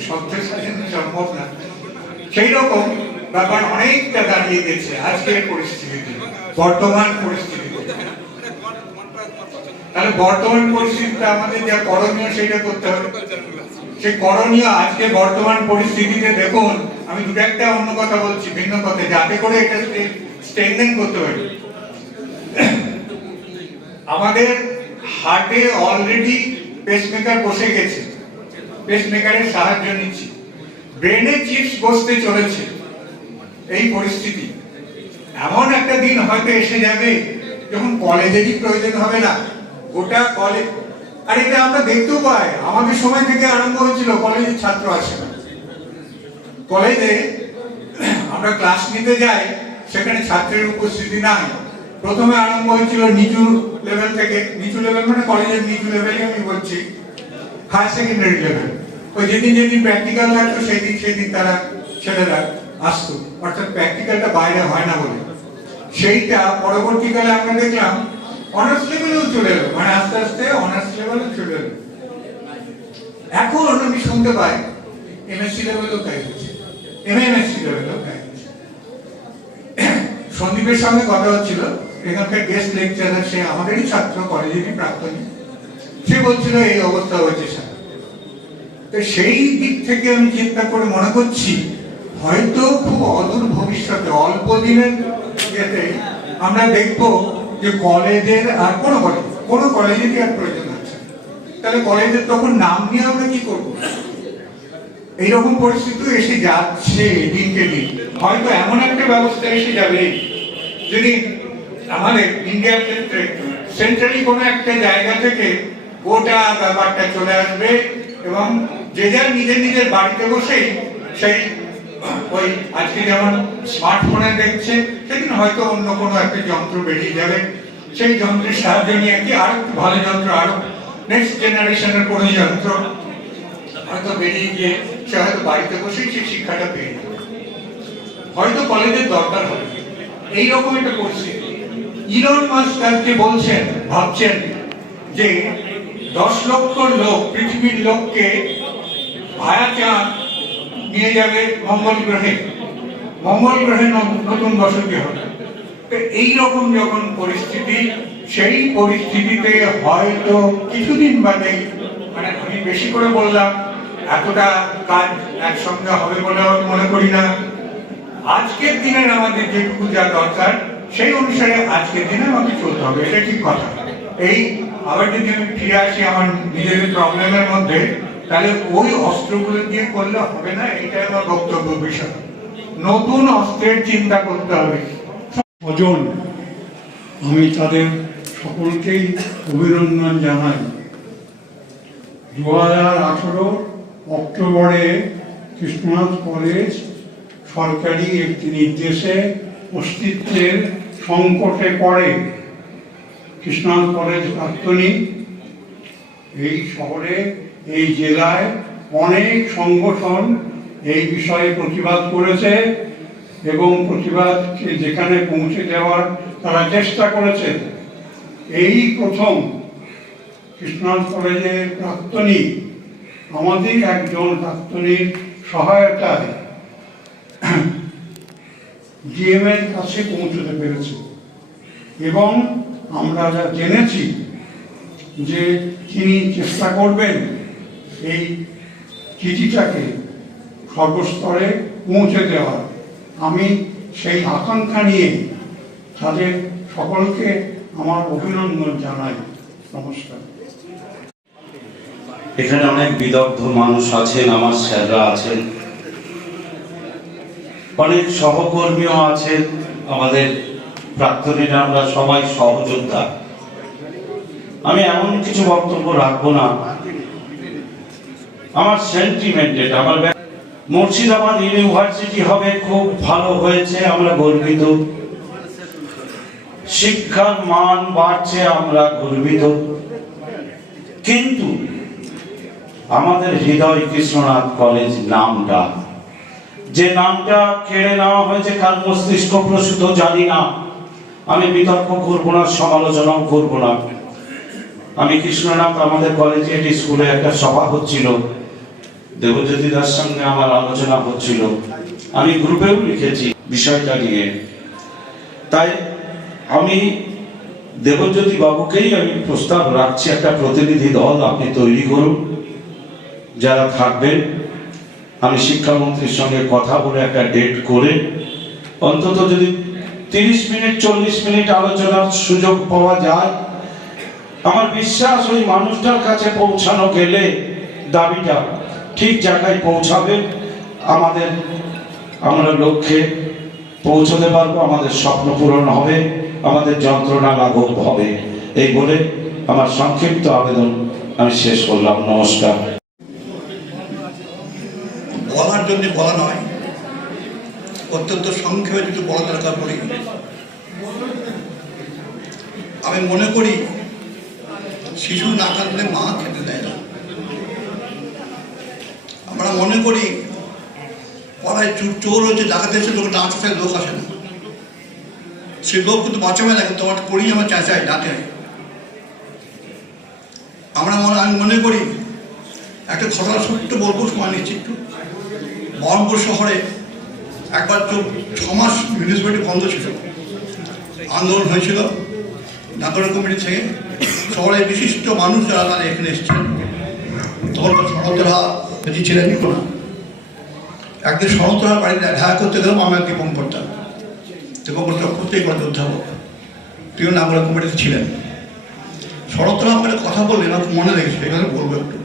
শব্দ সাজানো সম্ভব না, সেই রকম ব্যাপার অনেকটা দাঁড়িয়ে গেছে আজকের পরিস্থিতিতে, বর্তমান পরিস্থিতিতে। তাহলে বর্তমান পরিস্থিতিতে আমাদের যা করণীয় সেটা করতে হবে। সেই করণীয় আজকে বর্তমান পরিস্থিতিতে দেখুন, আমি দুটো একটা অন্য কথা বলছি, ভিন্ন কথা, যাতে করে এটা স্ট্রেংথেন করতে পারি। আমাদের হার্টে অলরেডি পেসমেকার বসে গেছে, পেসমেকারের সাহায্য নিচ্ছি। ব্রেনে চিপস বসতে চলেছে। এই পরিস্থিতি এমন একটা দিন হয়তো এসে যাবে যখন কলেজেরই প্রয়োজন হবে না, গোটা কলেজ। আর এটা আমরা দেখতেও পাই, আমাদের সময় থেকে আরম্ভ হয়েছিল, কলেজের ছাত্র আসে না। কলেজে আমরা ক্লাস নিতে যাই, সেখানে ছাত্রের উপস্থিতি নাই। প্রথমে আরম্ভ হয়েছিল নিচু লেভেল থেকে, নিচু লেভেল মানে কলেজের নিচু লেভেলই আমি বলছি, হায়ার সেকেন্ডারি লেভেল। ওই যেদিন প্র্যাকটিক্যাল থাকতো সেদিন তারা ছেলেরা আসতো, অর্থাৎ প্র্যাকটিক্যালটা বাইরে হয় না বলে। সেইটা পরবর্তীকালে আমরা দেখলাম অনার্স লেভেলেও চলে এলো, মানে আস্তে আস্তে অনার্স লেভেলেও চলে এলো। এখন আমি শুনতে পাই এমএসসি লেভেলেও তাই হচ্ছে, এমএসসি লেভেলেও তাই হচ্ছে। সন্দীপের সঙ্গে কথা হচ্ছিল, এখানকার গেস্ট লেকচারার, সে আমাদেরই ছাত্র, কলেজেরই প্রাক্তনী, সে বলছিল এই অবস্থা হয়েছে স্যার। তো সেই দিক থেকে আমি চিন্তা করে মনে করছি হয়তো খুব অদূর ভবিষ্যতে, অল্প দিনের ইয়েতে আমরা দেখবো যে কলেজের আর কোনো কলেজেরই আর প্রয়োজন আছে। তাহলে কলেজের তখন নাম নিয়ে আমরা কি করবো? এইরকম পরিস্থিতি এসে যাচ্ছে দিনকে দিন। হয়তো এমন একটা ব্যবস্থা এসে যাবে যদি আমাদের ইন্ডিয়ার ক্ষেত্রে সেন্ট্রালি কোনো একটা জায়গা থেকে গোটা ব্যাপারটা চলে আসবে এবং যে যার নিজের বাড়িতে বসেই সেই ওই আজকে যেমন স্মার্টফোনে দেখছে, সেদিন হয়তো অন্য কোনো একটা যন্ত্র বেরিয়ে যাবে, সেই যন্ত্রের সাহায্য নিয়ে কি আরো একটু ভালো যন্ত্র, আরো নেক্সট জেনারেশনের কোনো যন্ত্র হয়তো বেরিয়ে গিয়ে সে হয়তো বাড়িতে বসেই সেই শিক্ষাটা পেয়ে যাবে। হয়তো কলেজের দরকার হবে এইরকম একটা পরিস্থিতি। ইলন মাস্ক আজকে বলছেন, ভাবছেন যে 10 লক্ষ লোক, পৃথিবীর লোককে ভায়া চাঁদ নিয়ে যাবে মঙ্গল গ্রহে নতুন বসতি হবে। এইরকম যখন পরিস্থিতি, সেই পরিস্থিতিতে হয়তো কিছুদিন বাদে, মানে আমি বেশি করে বললাম, এতটা কাজ একসঙ্গে হবে বলে মনে করি না। আজকের দিনের আমাদের যেটুকু যা দরকার সেই অনুসারে আজকের দিনে আমাকে চলতে হবে, এটা ঠিক কথা। এই আবার যদি আমি ফিরে আসি আমার নিজের প্রবলেমের মধ্যে, তাহলে ওই অস্ত্রগুলো দিয়ে করলে হবে না, এটাই আমার বক্তব্য বিষয়। নতুন অস্ত্রের চিন্তা করতে হবে। স্বজন, আমি তাদের সকলকেই অভিনন্দন জানাই। 2018 অক্টোবরে কৃষ্ণনাথ কলেজ সরকারি একটি নির্দেশে অস্তিত্বের সংকটে পড়ে। কৃষ্ণনাথ কলেজ প্রাক্তনী এই শহরে, এই জেলায় অনেক সংগঠন এই বিষয়ে প্রতিবাদ করেছে এবং প্রতিবাদকে যেখানে পৌঁছে দেওয়ার তারা চেষ্টা করেছে। এই প্রথম কৃষ্ণনাথ কলেজের প্রাক্তনী আমাদের একজন প্রাক্তনীর সহায়তায় ডিএম এর কাছে পৌঁছতে পেরেছে এবং আমরা যা জেনেছি যে তিনি চেষ্টা করবেন এই চিঠিটাকে সর্বস্তরে পৌঁছে দেওয়ার। আমি সেই আকাঙ্ক্ষা নিয়ে তাদের সকলকে আমার অভিনন্দন জানাই। নমস্কার। এখানে অনেক বিদগ্ধ মানুষ আছেন, আমার স্যাররা আছেন, অনেক সহকর্মীও আছেন, আমাদের প্রাক্তনীরা, আমরা সবাই সহযোদ্ধা। আমি এমন কিছু বক্তব্য রাখবো না, আমার সেন্টিমেন্ট এটা। আমার মুর্শিদাবাদ ইউনিভার্সিটি হবে, খুব ভালো হয়েছে, আমরা গর্বিত। শিক্ষার মান বাড়ছে, আমরা গর্বিত। কিন্তু আমাদের হৃদয় কৃষ্ণনাথ কলেজ নামটা, যে নামটা কেড়ে নেওয়া হয়েছে কার মস্তিষ্ক প্রসূত জানি না, আমি বিতর্ক করবো না, সমালোচনাও করবো না। আমি কৃষ্ণনাথ, আমাদের কলেজে একটি স্কুলে একটা সভা হচ্ছিল, দেবজ্যোতি দার সঙ্গে আমার আলোচনা হচ্ছিল, আমি গ্রুপেও লিখেছি বিষয়টা নিয়ে। তাই আমি দেবজ্যোতি বাবুকেই আমি প্রস্তাব রাখছি, একটা প্রতিনিধি দল আপনি তৈরি করুন, যারা থাকবেন। আমি শিক্ষামন্ত্রীর সঙ্গে কথা বলে একটা ডেট করে অন্তত যদি 30 মিনিট 40 মিনিট আলোচনার সুযোগ পাওয়া যায়, আমার বিশ্বাস ওই মানুষটার কাছে পৌঁছানো গেলে দাবিটা ঠিক জায়গায় পৌঁছাবে, আমরা লক্ষ্যে পৌঁছতে পারবো, আমাদের স্বপ্ন পূরণ হবে, আমাদের যন্ত্রণা লাঘব হবে। এই বলে আমার সংক্ষিপ্ত আবেদন আমি শেষ করলাম। নমস্কার। বলার জন্য বলা নয়, অত্যন্ত সংক্ষেপে যদি বলা দরকার করি, আমি মনে করি শিশু না কাঁদলে মা খেতে দেয় না। আমরা মনে করি পড়ায় চোর হচ্ছে, ডাকাতে এসে লোক ডাঁচতে লোক আসে না, সে লোক কিন্তু বাঁচাবে না, কিন্তু আমার করি আমার চেঁচাই ডাঁটে। আমি মনে করি একটা ঘটনা সত্য বলবো, সময় নিচ্ছি একটু। বহরমপুর শহরে একবার তো 6 মাস মিউনিসিপ্যালিটি বন্ধ ছিল, আন্দোলন হয়েছিল নাগরিক কমিটি থেকে শহরের বিশিষ্ট মানুষ যারা তারা এখানে এসেছিলেন। তখন শরৎরা বেঁচে ছিলেন না। একদিন শরৎরার বাড়িতে দেখা করতে গেলাম আমি আর দীপঙ্করটা প্রত্যেক বছর অধ্যাপক, তিনি নাগরিক কমিটিতে ছিলেন। শরৎরা আমার কথা বললেন, আমার মনে লেগেছে, এখানে বলবো একটু।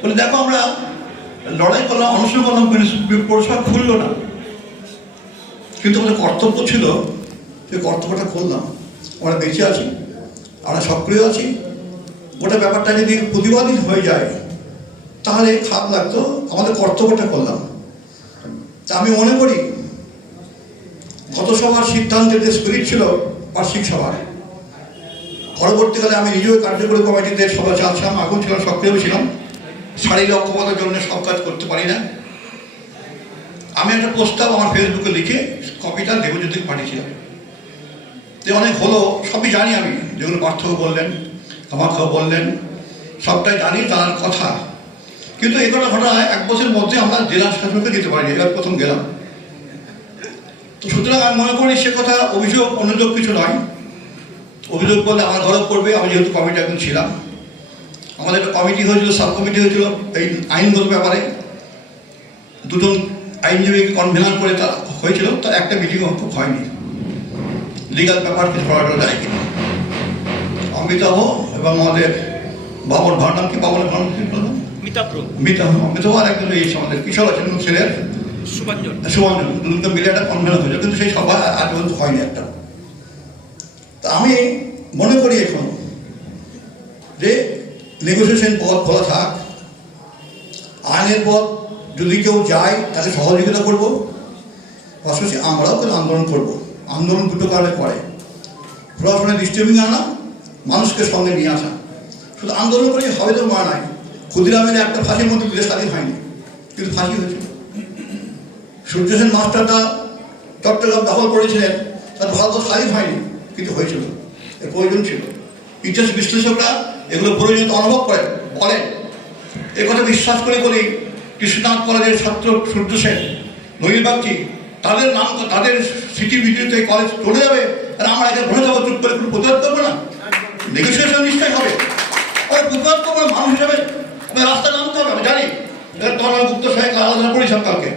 বলে দেখো আমরা লড়াই করলাম, অনুষ্ঠিত করলাম, পৌরসভা খুললো না, কিন্তু আমাদের কর্তব্য ছিল, যে কর্তব্যটা করলাম। আমরা বেঁচে আছি, আমরা সক্রিয় আছি। গোটা ব্যাপারটা যদি প্রতিবাদী হয়ে যায় তাহলে খারাপ লাগতো, আমাদের কর্তব্যটা করলাম। তা আমি মনে করি গত সভার সিদ্ধান্তের যে স্পিরিট ছিল বার্ষিক সভায়, পরবর্তীকালে আমি নিজেও কার্যকরী কমিটিতে সভা চাচ্ছিলাম, এখন ছিলাম, সক্রিয় ছিলাম। শারীরিক অক্ষমতার জন্য সব কাজ করতে পারি না। আমি একটা প্রস্তাব আমার ফেসবুকে লিখে কপিটা দেবজ্যোতিকে পাঠিয়েছিলাম। যে অনেক হলো, সবই জানি আমি, যেগুলো পার্থক্য বললেন, আমাকেও বললেন, সবটাই জানি, জানার কথা। কিন্তু এই কটা ঘটনা 1 বছরের মধ্যে আমরা জেলা শাসনকে যেতে পারিনি, এবার প্রথম গেলাম। তো সুতরাং আমি মনে করি সে কথা অভিযোগ, অনুযোগ কিছু নয়। অভিযোগ বললে আমার গৌরব করবে, আমি যেহেতু কমিটি এখন ছিলাম। আমাদের একটা কমিটি হয়েছিল, সাব কমিটি হয়েছিল এই আইনগত ব্যাপারে, 2 জন আইনজীবীকে কনভেনার করে তা হয়েছিল, তার একটা মিটিংও খুব হয়নি। লিগাল ব্যাপার কিছু করা যায়নি। অমিতাভ এবং আমাদের বাবর ভার নাম কি, বাবরের ভার কি বললাম, অমিতাভ আর একজন এই আমাদের কিশোর আছেন ছেলের সুবঞ্জন, দুজনকে মিলে একটা কনভেনার হয়েছিল, কিন্তু সেই সভা আজ পর্যন্ত হয়নি একটা। তা আমি মনে করি এখন যে নেগোসিয়েশন পথ খোলা থাক, আইনের পথ যদি কেউ যায় তাকে সহযোগিতা করব, পাশাপাশি আমরাও কেউ আন্দোলন করব। আন্দোলন দুটো কারণে করে, প্রশাসনের ডিস্টার্বিং আনা, মানুষকে সঙ্গে নিয়ে আসা। শুধু আন্দোলন করে হবে তো মা নাই। ক্ষুদিরামের একটা ফাঁসির মধ্যে দিলে স্বাধীন হয়নি, কিন্তু ফাঁসি হয়েছিল। সূর্য সেন মাস্টারটা চট্টগ্রাম দখল করেছিলেন, তার ভারত স্বাধীন হয়নি, কিন্তু হয়েছিল, এর প্রয়োজন ছিল। ইতিহাস বিশ্লেষকরা এগুলো প্রয়োজনীয়তা অনুভব করেন, বলেন। এ কথা বিশ্বাস করে বলেই কৃষ্ণনাথ কলেজের ছাত্র সূর্য সেন, নবীন বাগচি, তাদের নাম, তাদের স্মৃতি ভিত্তিতে কলেজ চলে যাবে, আর আমরা এখানে বসে যাবো চুপ করে, কোনো প্রতিবাদ করবো না? নেগোসিয়েশন নিশ্চয়ই হবে। ওই প্রতিবাদ করবো না, মানুষ হিসাবে আমাদের রাস্তায় নামতে হবে। আমি জানি তখন আমি গুপ্ত সাহেবকে আলোচনা করেছিলাম কালকে,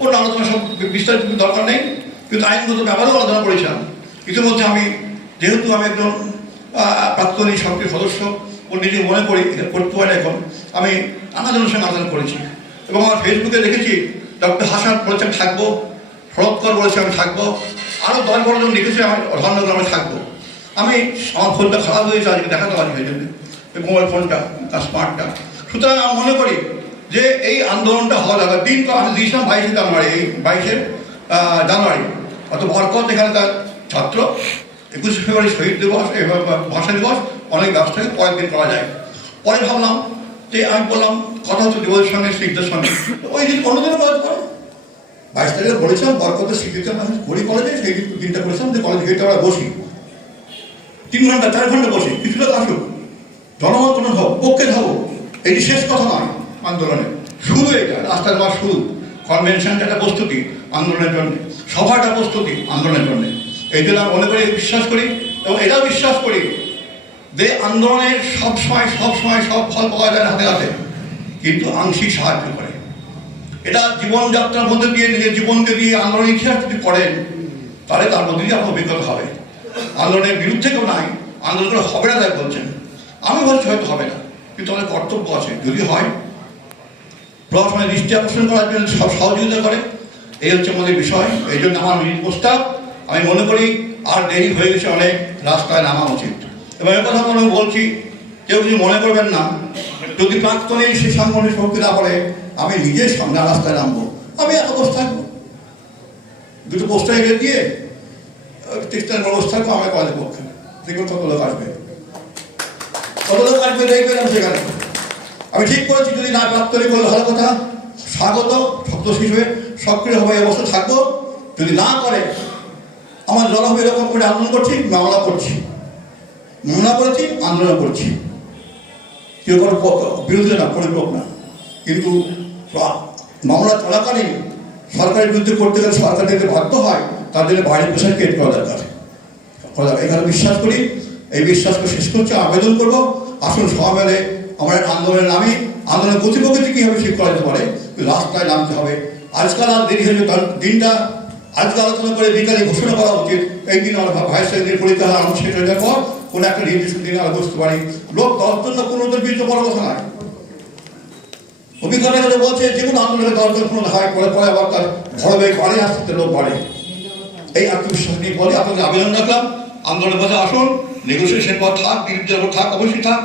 ওর আলোচনা সব বিস্তারিত দরকার নেই, কিন্তু আইনগত ব্যাপারেও আলোচনা করেছিলাম। ইতিমধ্যে আমি, যেহেতু আমি একজন প্রাক্তনী সক্রিয় সদস্য, ওর নিজে মনে করি এটা করতে হয় না, এখন আমি নানাজনের সঙ্গে আলোচনা করেছি। এবং আমার ফেসবুকে দেখেছি ডক্টর হাসান বলেছেন থাকবো, শরৎকর বলেছে আমি থাকবো, আরও 10-12 জন লিখেছে আমি ধর্মনগর আমি থাকবো। আমি, আমার ফোনটা খারাপ হয়েছে আজকে, দেখাতে পারি হয়ে যাবে মোবাইল ফোনটা, তার স্মার্টটা। সুতরাং আমি মনে করি যে এই আন্দোলনটা হওয়া দরকার। দিন তো আমি দিয়েছিলাম 22শে জানুয়ারি, এই 22শে জানুয়ারি, অত বরকত এখানে তার ছাত্র, 21শে ফেব্রুয়ারি শহীদ দিবস, ভাষা দিবস, অনেক ব্যবস্থাকে পরের দিন করা যায়। পরে ভাবলাম যে আমি বললাম কথা হচ্ছে দিবসের সঙ্গে স্মৃতির সঙ্গে, ওই দিন অন্যদিনও কলেজ করো। 22 তারিখে বলেছিলাম বরকতের স্মৃতিতে আমি করি কলেজে, সেই দিনটা করেছিলাম যে কলেজ গেটে আমরা বসি, 3 ঘন্টা 4 ঘন্টা বসি, কিছু লোক আসুক, জনমত কোনো পক্ষে থাকবো। এটি শেষ কথা নয় আন্দোলনে, শুরু এটা, রাস্তার বা শুরু। কনভেনশনটা একটা প্রস্তুতি আন্দোলনের জন্য, সভাটা প্রস্তুতি আন্দোলনের জন্য। এই জন্য আমি মনে করি, বিশ্বাস করি, এবং এটাও বিশ্বাস করি যে আন্দোলনের সবসময় সব ফল পাওয়া যায় হাতে হাতে, কিন্তু আংশিক সাহায্য করে। এটা জীবনযাত্রার মধ্যে দিয়ে, নিজের জীবনকে দিয়ে আন্দোলনের ইতিহাস যদি করেন, তাহলে তার মধ্যে দিয়ে আপনার অভিজ্ঞতা হবে। আন্দোলনের বিরুদ্ধে কেউ নাই, আন্দোলন করে হবে না তাই বলছেন, আমি বলছি হয়তো হবে না, কিন্তু আমাদের কর্তব্য আছে, যদি হয় প্রশাসনের দৃষ্টি আকর্ষণ করার জন্য সব সহযোগিতা করে। এই হচ্ছে আমাদের বিষয়। এই জন্য আমার প্রস্তাব, আমি মনে করি আর দেরি হয়ে গেছে, অনেক রাস্তায় নামা উচিত। এবং এ কথা মনে বলছি, কেউ কিছু মনে করবেন না, যদি প্রাক্তনী সে সাংগঠনিক শক্তি না করে আমি নিজের সামনে রাস্তায় নামবো, আমি এত বসে থাকবো, 2টো পোস্টার এগিয়ে দিয়ে 30 তারিখ বসে থাকবো, আমার কলেজের পক্ষে। দেখুন কত লোক আসবে, দেখবেন আমি সেখানে। আমি ঠিক করেছি, যদি না প্রাপ্তনী করলে ভালো কথা, স্বাগত, শক্ত হিসেবে সক্রিয় হবে, অবস্থা থাকবো। যদি না করে, আমার জনভাবে এরকম করে আন্দোলন করছি, মামলা করছি, মামলা করেছি, আন্দোলন করছি, কেউ কোনো বিরোধিতা না করে হোক না। কিন্তু মামলা চলাকালীন সরকারের বিরুদ্ধে করতে গেলে সরকার যদি বাধ্য হয়, তার জন্য বাইরের প্রেশার ক্রিয়েট করা দরকার। এখানে বিশ্বাস করি। এই বিশ্বাসকে শেষ করছি, আবেদন করবো আসুন সবাই মিলে আমরা আন্দোলনের নামে আন্দোলনের প্রতিপক্ষে কীভাবে ঠিক করাতে পারে রাস্তায় নামতে হবে। আজকাল আর দেরি হয়েছে, দিনটা আজকে আলোচনা করে বিকালে ঘোষণা করা উচিত। এই দিন আমরা ভাইস প্রেসিডেন্ট পরীক্ষা শেষ হয়ে যাওয়ার পর কোনো একটা নির্দিষ্ট দিনে আমরা বুঝতে পারি। লোক 10 জন না 15 জন বিরুদ্ধে বড় কথা নয়। অভিজ্ঞতা করে বলছে যে কোনো আন্দোলনে 10 জন 15 হয় পরে পরে আবার তার ভরবেগ বাড়ে, আস্তে আস্তে লোক বাড়ে। এই আত্মবিশ্বাস নিয়ে বলে আপনাদের আবেদন রাখলাম, আন্দোলনের পথে আসুন, নেগোসিয়েশন পথ থাক, বিরুদ্ধের পথ থাক, অবশ্যই থাক।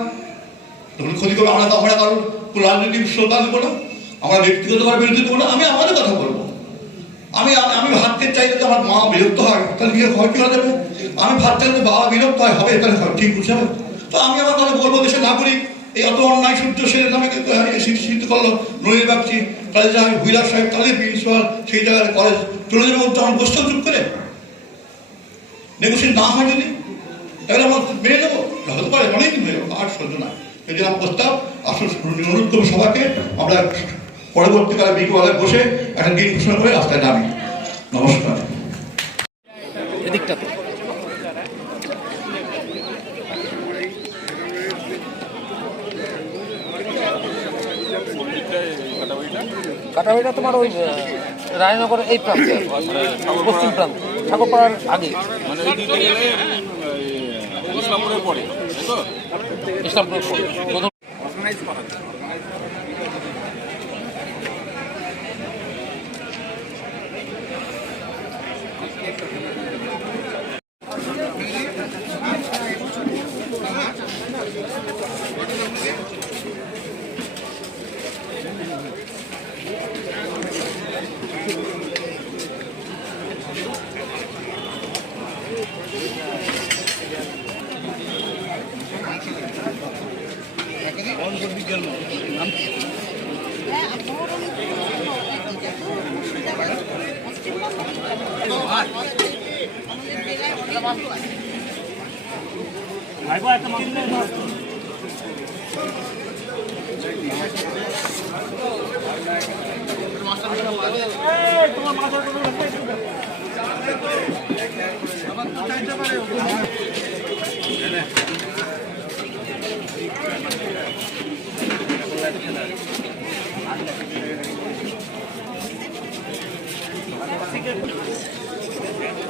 তখন ক্ষতি করবে আমরা কারণ কোনো রাজনৈতিক শ্রদ্ধা দেবো না, আমরা ব্যক্তিগতভাবে বিরোধী দেবো না। আমি আমাদের কথা বলবো। আমি ভাবতে চাইলে তো আমার মা বিরক্ত হয়, তাহলে কি হয়, কি হয়ে যাবে? আমি ভাবতে চাইলে বাবা বিরক্ত হয়, হবে, তাহলে ঠিক বুঝতে হবে। তো আমি আমার কথা বলবো, দেশের নাগরিক এই অত অন্যায় সূর্য সেরে আমাকে সিদ্ধ করলো নইল বাগচি, তাহলে যে আমি হুইলার সাহেব, তাহলে প্রিন্সিপাল সেই জায়গায় কলেজ চলে যাবে, আমার বসতেও চুপ করে নেগোসিয়েট না হয় যদি, তাহলে আমার মেনে নেবো, হতে পারে অনেকদিন হয়ে যাবো, আর সহ্য না। এই জন্য আমার প্রস্তাব আসলে অনুরোধ করবো সবাইকে, আমরা পরবর্তীকালে বিকেলে বসে একটা দিন ঘোষণা করে রাস্তায় নামি। নমস্কার। কাটাবাড়িটা তোমার ওই রায়নগরের এই প্রান্তে, পশ্চিম প্রান্ত, ঠাকুরপাড়ার আগে, মানে ইসলামপুরের পরে, ইসলামপুরের পরে প্রথম।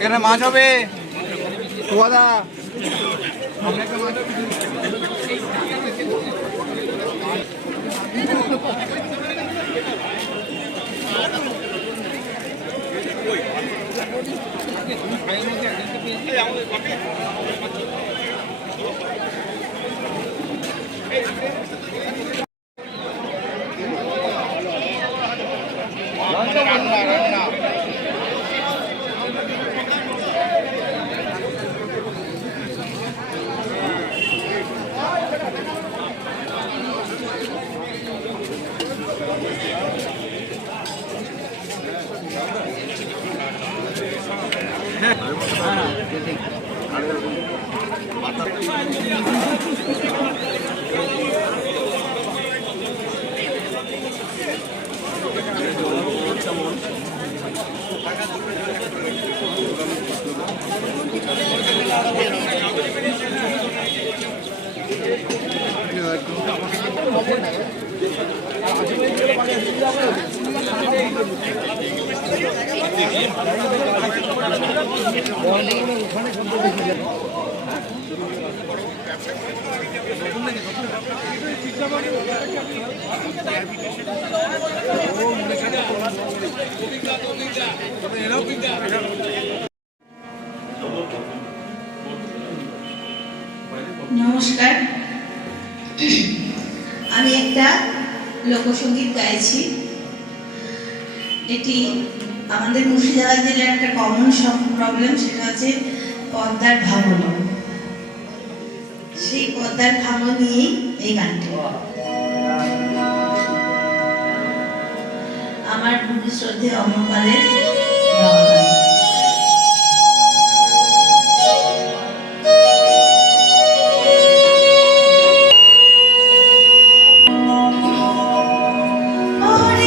এখানে মাছ হবে দাদা। নমস্কার, আমি একটা লোকসঙ্গীত গাইছি। এটি আমাদের মুর্শিদাবাদ জেলার একটা কমন প্রবলেম, সেটা হচ্ছে পদ্মার ভাঙন। সেই পদ্মার ভাঙন নিয়েই এই গানটি। আমার গুরু শ্রদ্ধেয় অমরপালের গাওয়া গান। Bye.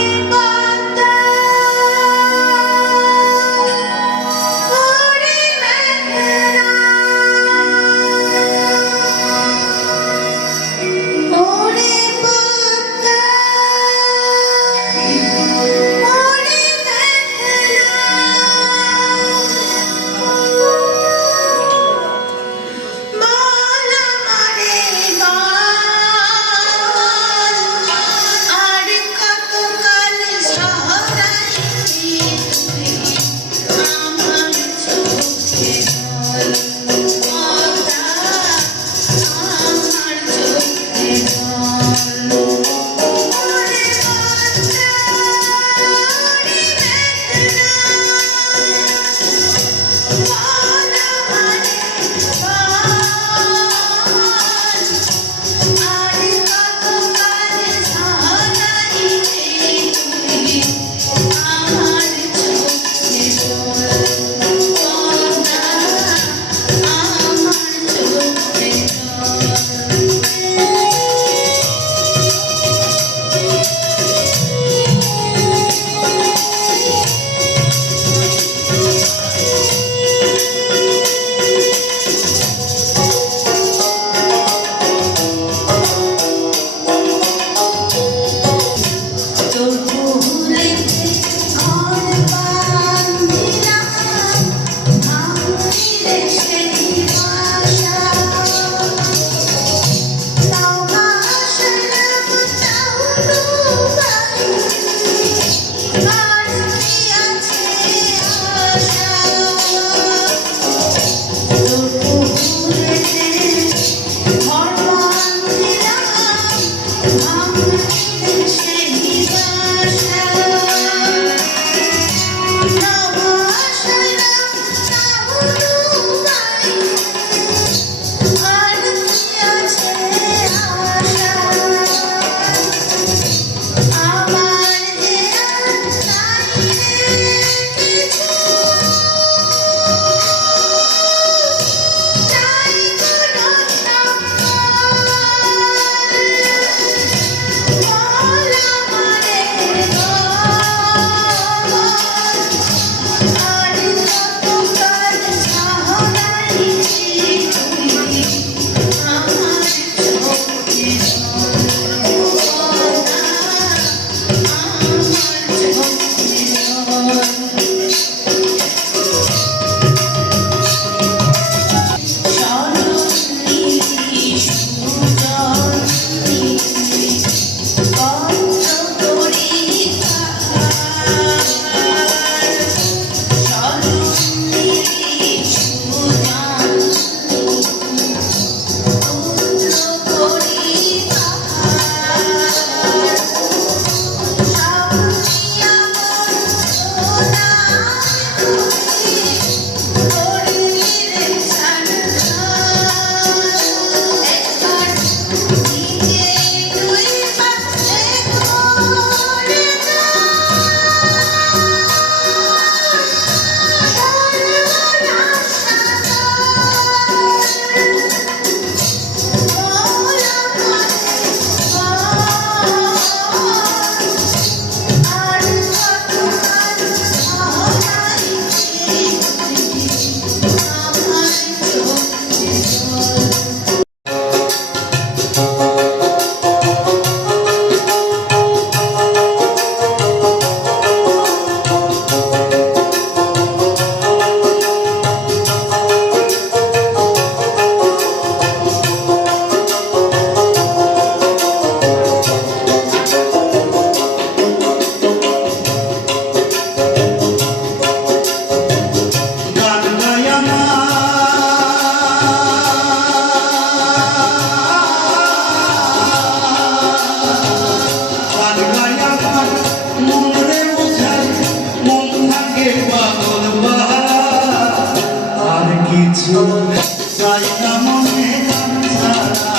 চাই না মনে গান ছাড়া,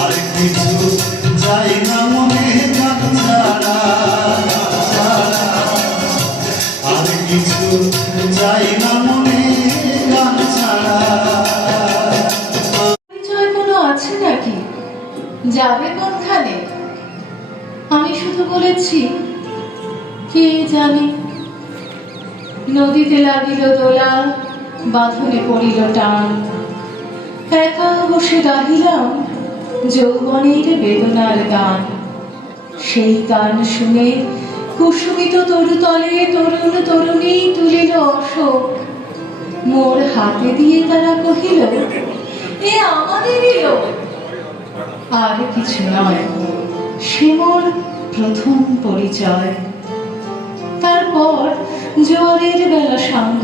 আর কিছু চাই না মনে গান ছাড়া, আর কিছু চাই না মনে গান ছাড়া। পরিচয় কোনো আছে নাকি? যাবে কোনখানে? আমি শুধু বলেছি কে জানে। নদীতে লাগিল দোলা, বাঁধনে পড়িল টান, একা বসে গাহিলাম যৌবনের বেদনার গান। সেই গান শুনে কুসুমিত তরুতলে তরুণ তরুণী তুলিল অশোক, মোর হাতে দিয়ে তারা কহিল এ আমাদেরই লোক। আর কিছু নয়, সে মোর প্রথম পরিচয়। তারপর জোয়ারের বেলা সাঙ্গ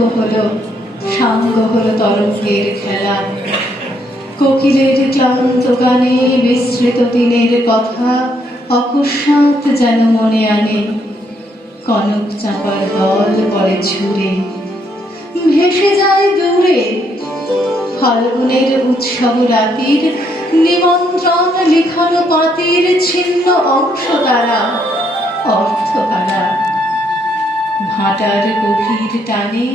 হলো তরঙ্গের খেলা। কোকিলের ক্লান্ত গানে বিস্মৃত দিনের কথা অকস্মাৎ যেন মনে আনে। কনক চাঁপার দল পরে ছুড়ে ভেসে যায় দূরে। ফাল্গুনের উৎসব রাতির নিমন্ত্রণ লিখানো পাতির ছিন্ন অংশ তারা, অর্থ তারা। ভাটার গভীর টানে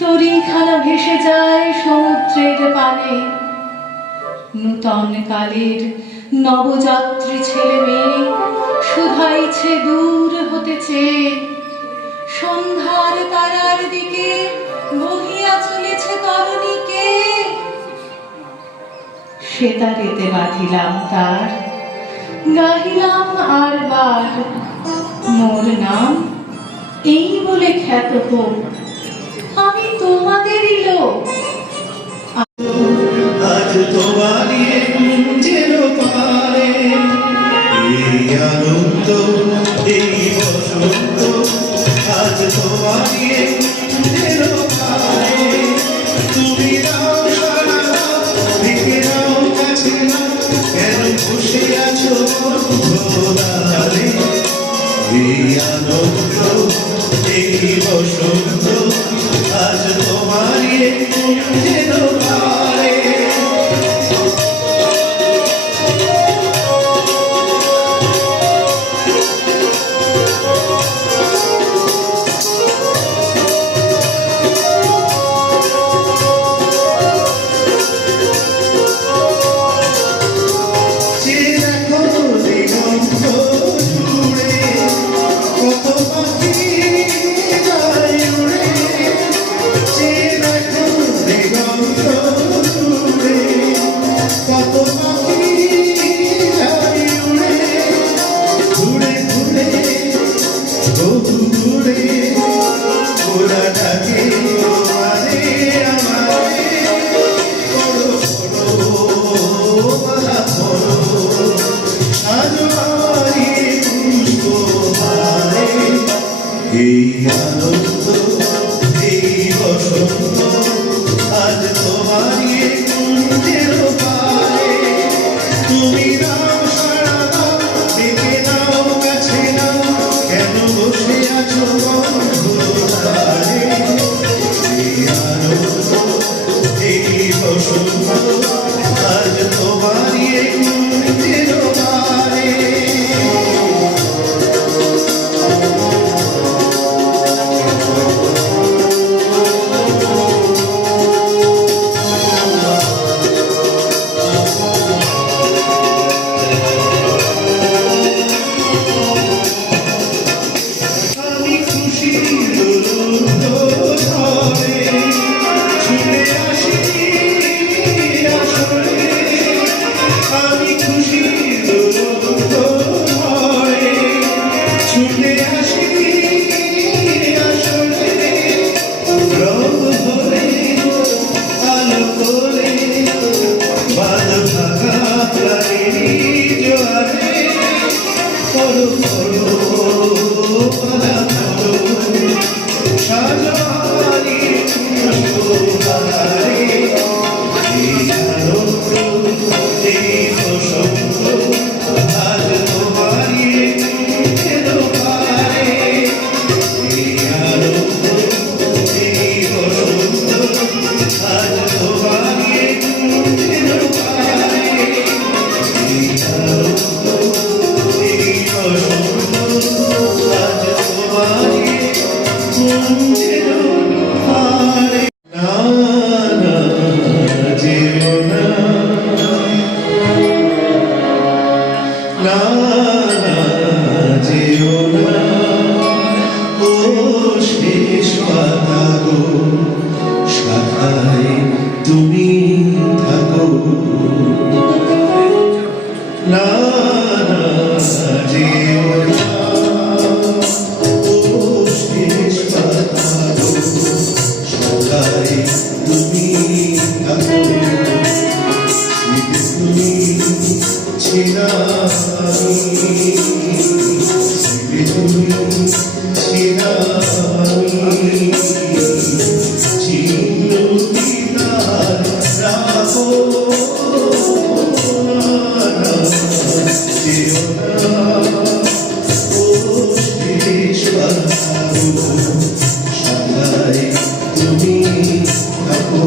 তরিখানা ভেসে যায় সমুদ্রের পানে। নূতন কালের নবযাত্রী ছেলে মেয়ে শুধাইছে দূর হতে চেয়ে। সন্ধ্যার তারার দিকে বহিয়া চলেছে তরুণীকে। সেতারেতে বাঁধিলাম তার, গাহিলাম আর বার মোর নাম এই বলে খ্যাত হোক, আমি তোমাদেরই লোক। আজ তোমারই কুঞ্জের পারে এই আনন্দ, এই বসন্ত, আজ তোমারই কুঞ্জের পারে। তুমি নাও সারা, ভেঙে নাও কাছে নাও, কেন বসে আছো বন্ধুরালে। এই আনন্দ, এই বসন্ত, আজ তোমারই কুঞ্জের পারে। এই আনন্দ, এই বসন্ত, আজ তোমারই কুঞ্জের পারে। তুমি নাও সারা দাও, ডেকে নাও কাছে নাও, কেন বসে আছো বন্ধুরালে। এই আনন্দ, এই বসন্ত, আজ তোমারই কুঞ্জের পারে। বসন্ত তুমি থাকো স্মৃতি তুমি ছিলা স্মৃতি তুমি ছিলা চিরদিনার রাখো তুমি থাকো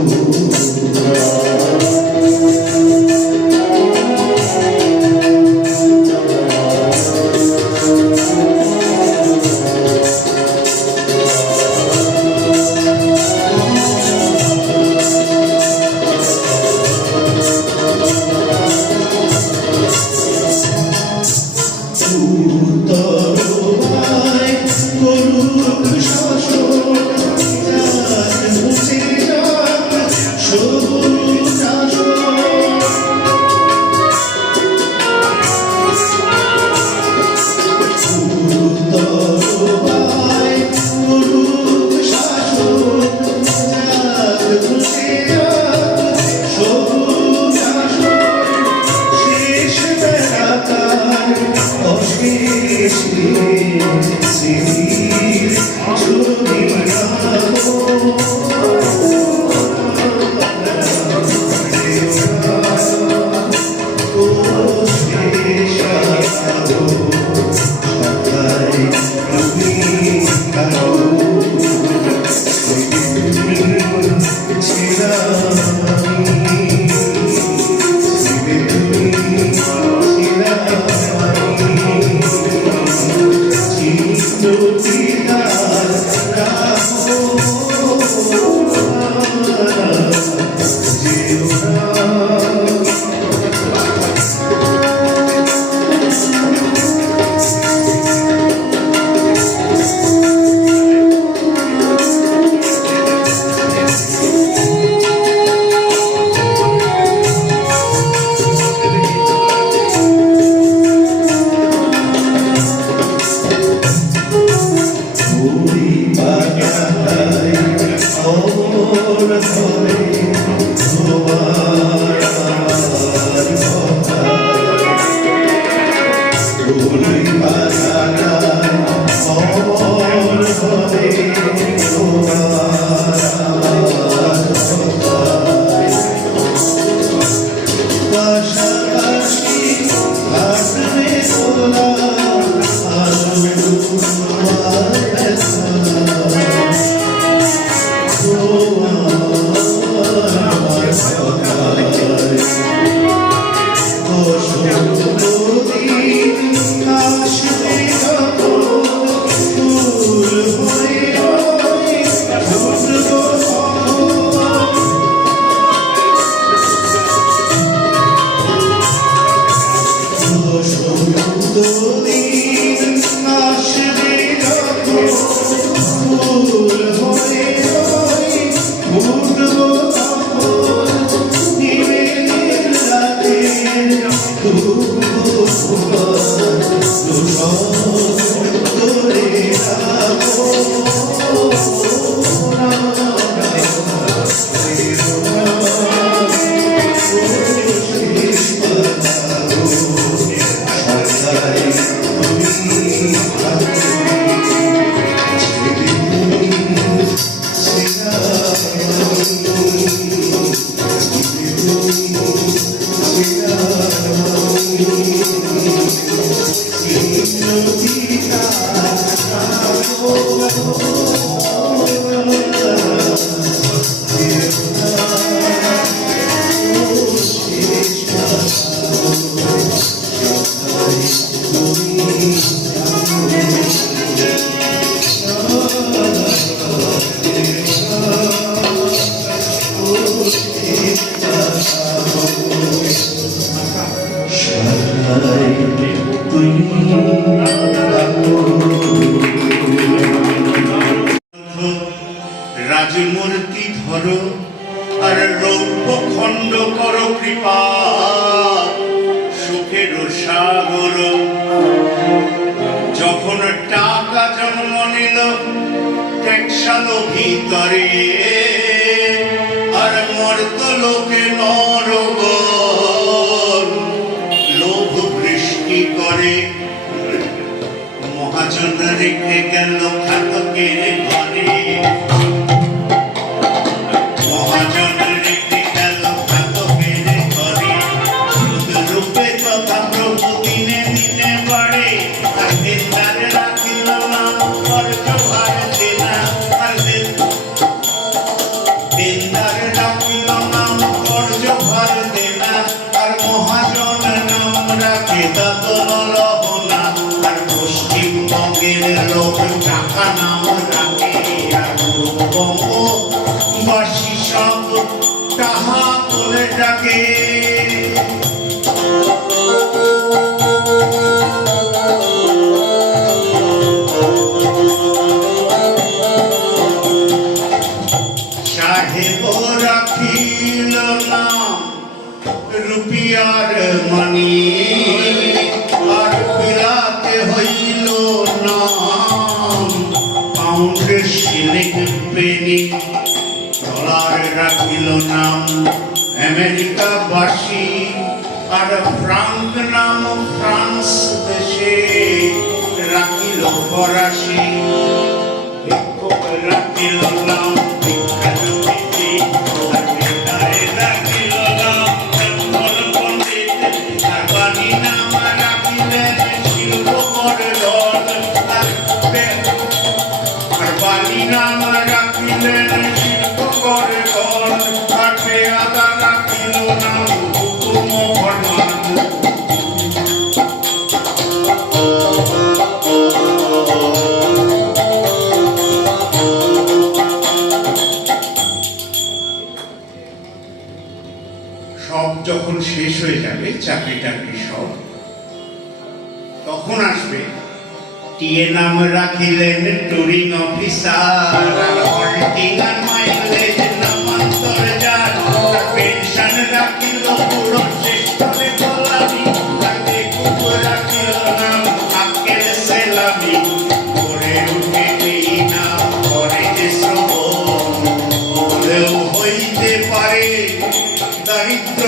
রাজমূর্তি ধরো আর রৌপ্য খণ্ড করো কৃপা সুখের সাগর। যখন টাকা জন্ম নিল টেকসালো ভিতরে মর্তলোকে নরগণ লোভ বৃষ্টি করে মহাজন রেখে গেল খাতকের ঘরে মহাজন রেখে গেল খাতকের ঘরে রূপে তথা প্রভু দিনে দিনে বাড়ে আর দিনদার রাখিল না অর্ঘ ভার দেনা আর দিনদার রাখিল না অর্ঘ ভার দেনা আর মহাজন নাম রাখে দাদন লহনা আর পশ্চিমবঙ্গের লোক টাকা নাম রাখে আর পূর্ববঙ্গ বাসী সব টাহা বলে ডাকে সাহেব রাখিল নাম রুপিয়ার মানি আর বিলাতে হইল নাম পাউন্ড শিলিং পেনি ডলার রাখিল নাম আমেরিকাবাসী আর ফ্রাঙ্ক নাম ফ্রান্স দেশে রাখিল ফরাসি ভিক্ষুক রাখিল নাম ভিক্ষাজীবী আর বেকারে রাখিল নাম বেঙ্গল পণ্ডিত আর বাণী নাম রাখিলেন শিল্পকর দল আর বাণী নাম রাখিলেন শিল্পকর দল আর পেয়াদা রাখিল নাম হুকুম ফরমান সব যখন শেষ হয়ে যাবে চাকরি টাকরি সব তখন আসবে টিএ নাম রাখিলেন টুরিং অফিসার আর হল্টিং আর মাইলেজ নামান্তর যার আর পেনশন রাখিল পুরো শেষে গোলামি আর বেকুব রাখিল নাম আক্কেল সেলামি করে উঠে এই নাম করে যে শ্রবণ হলেও হইতে পারে দারিদ্র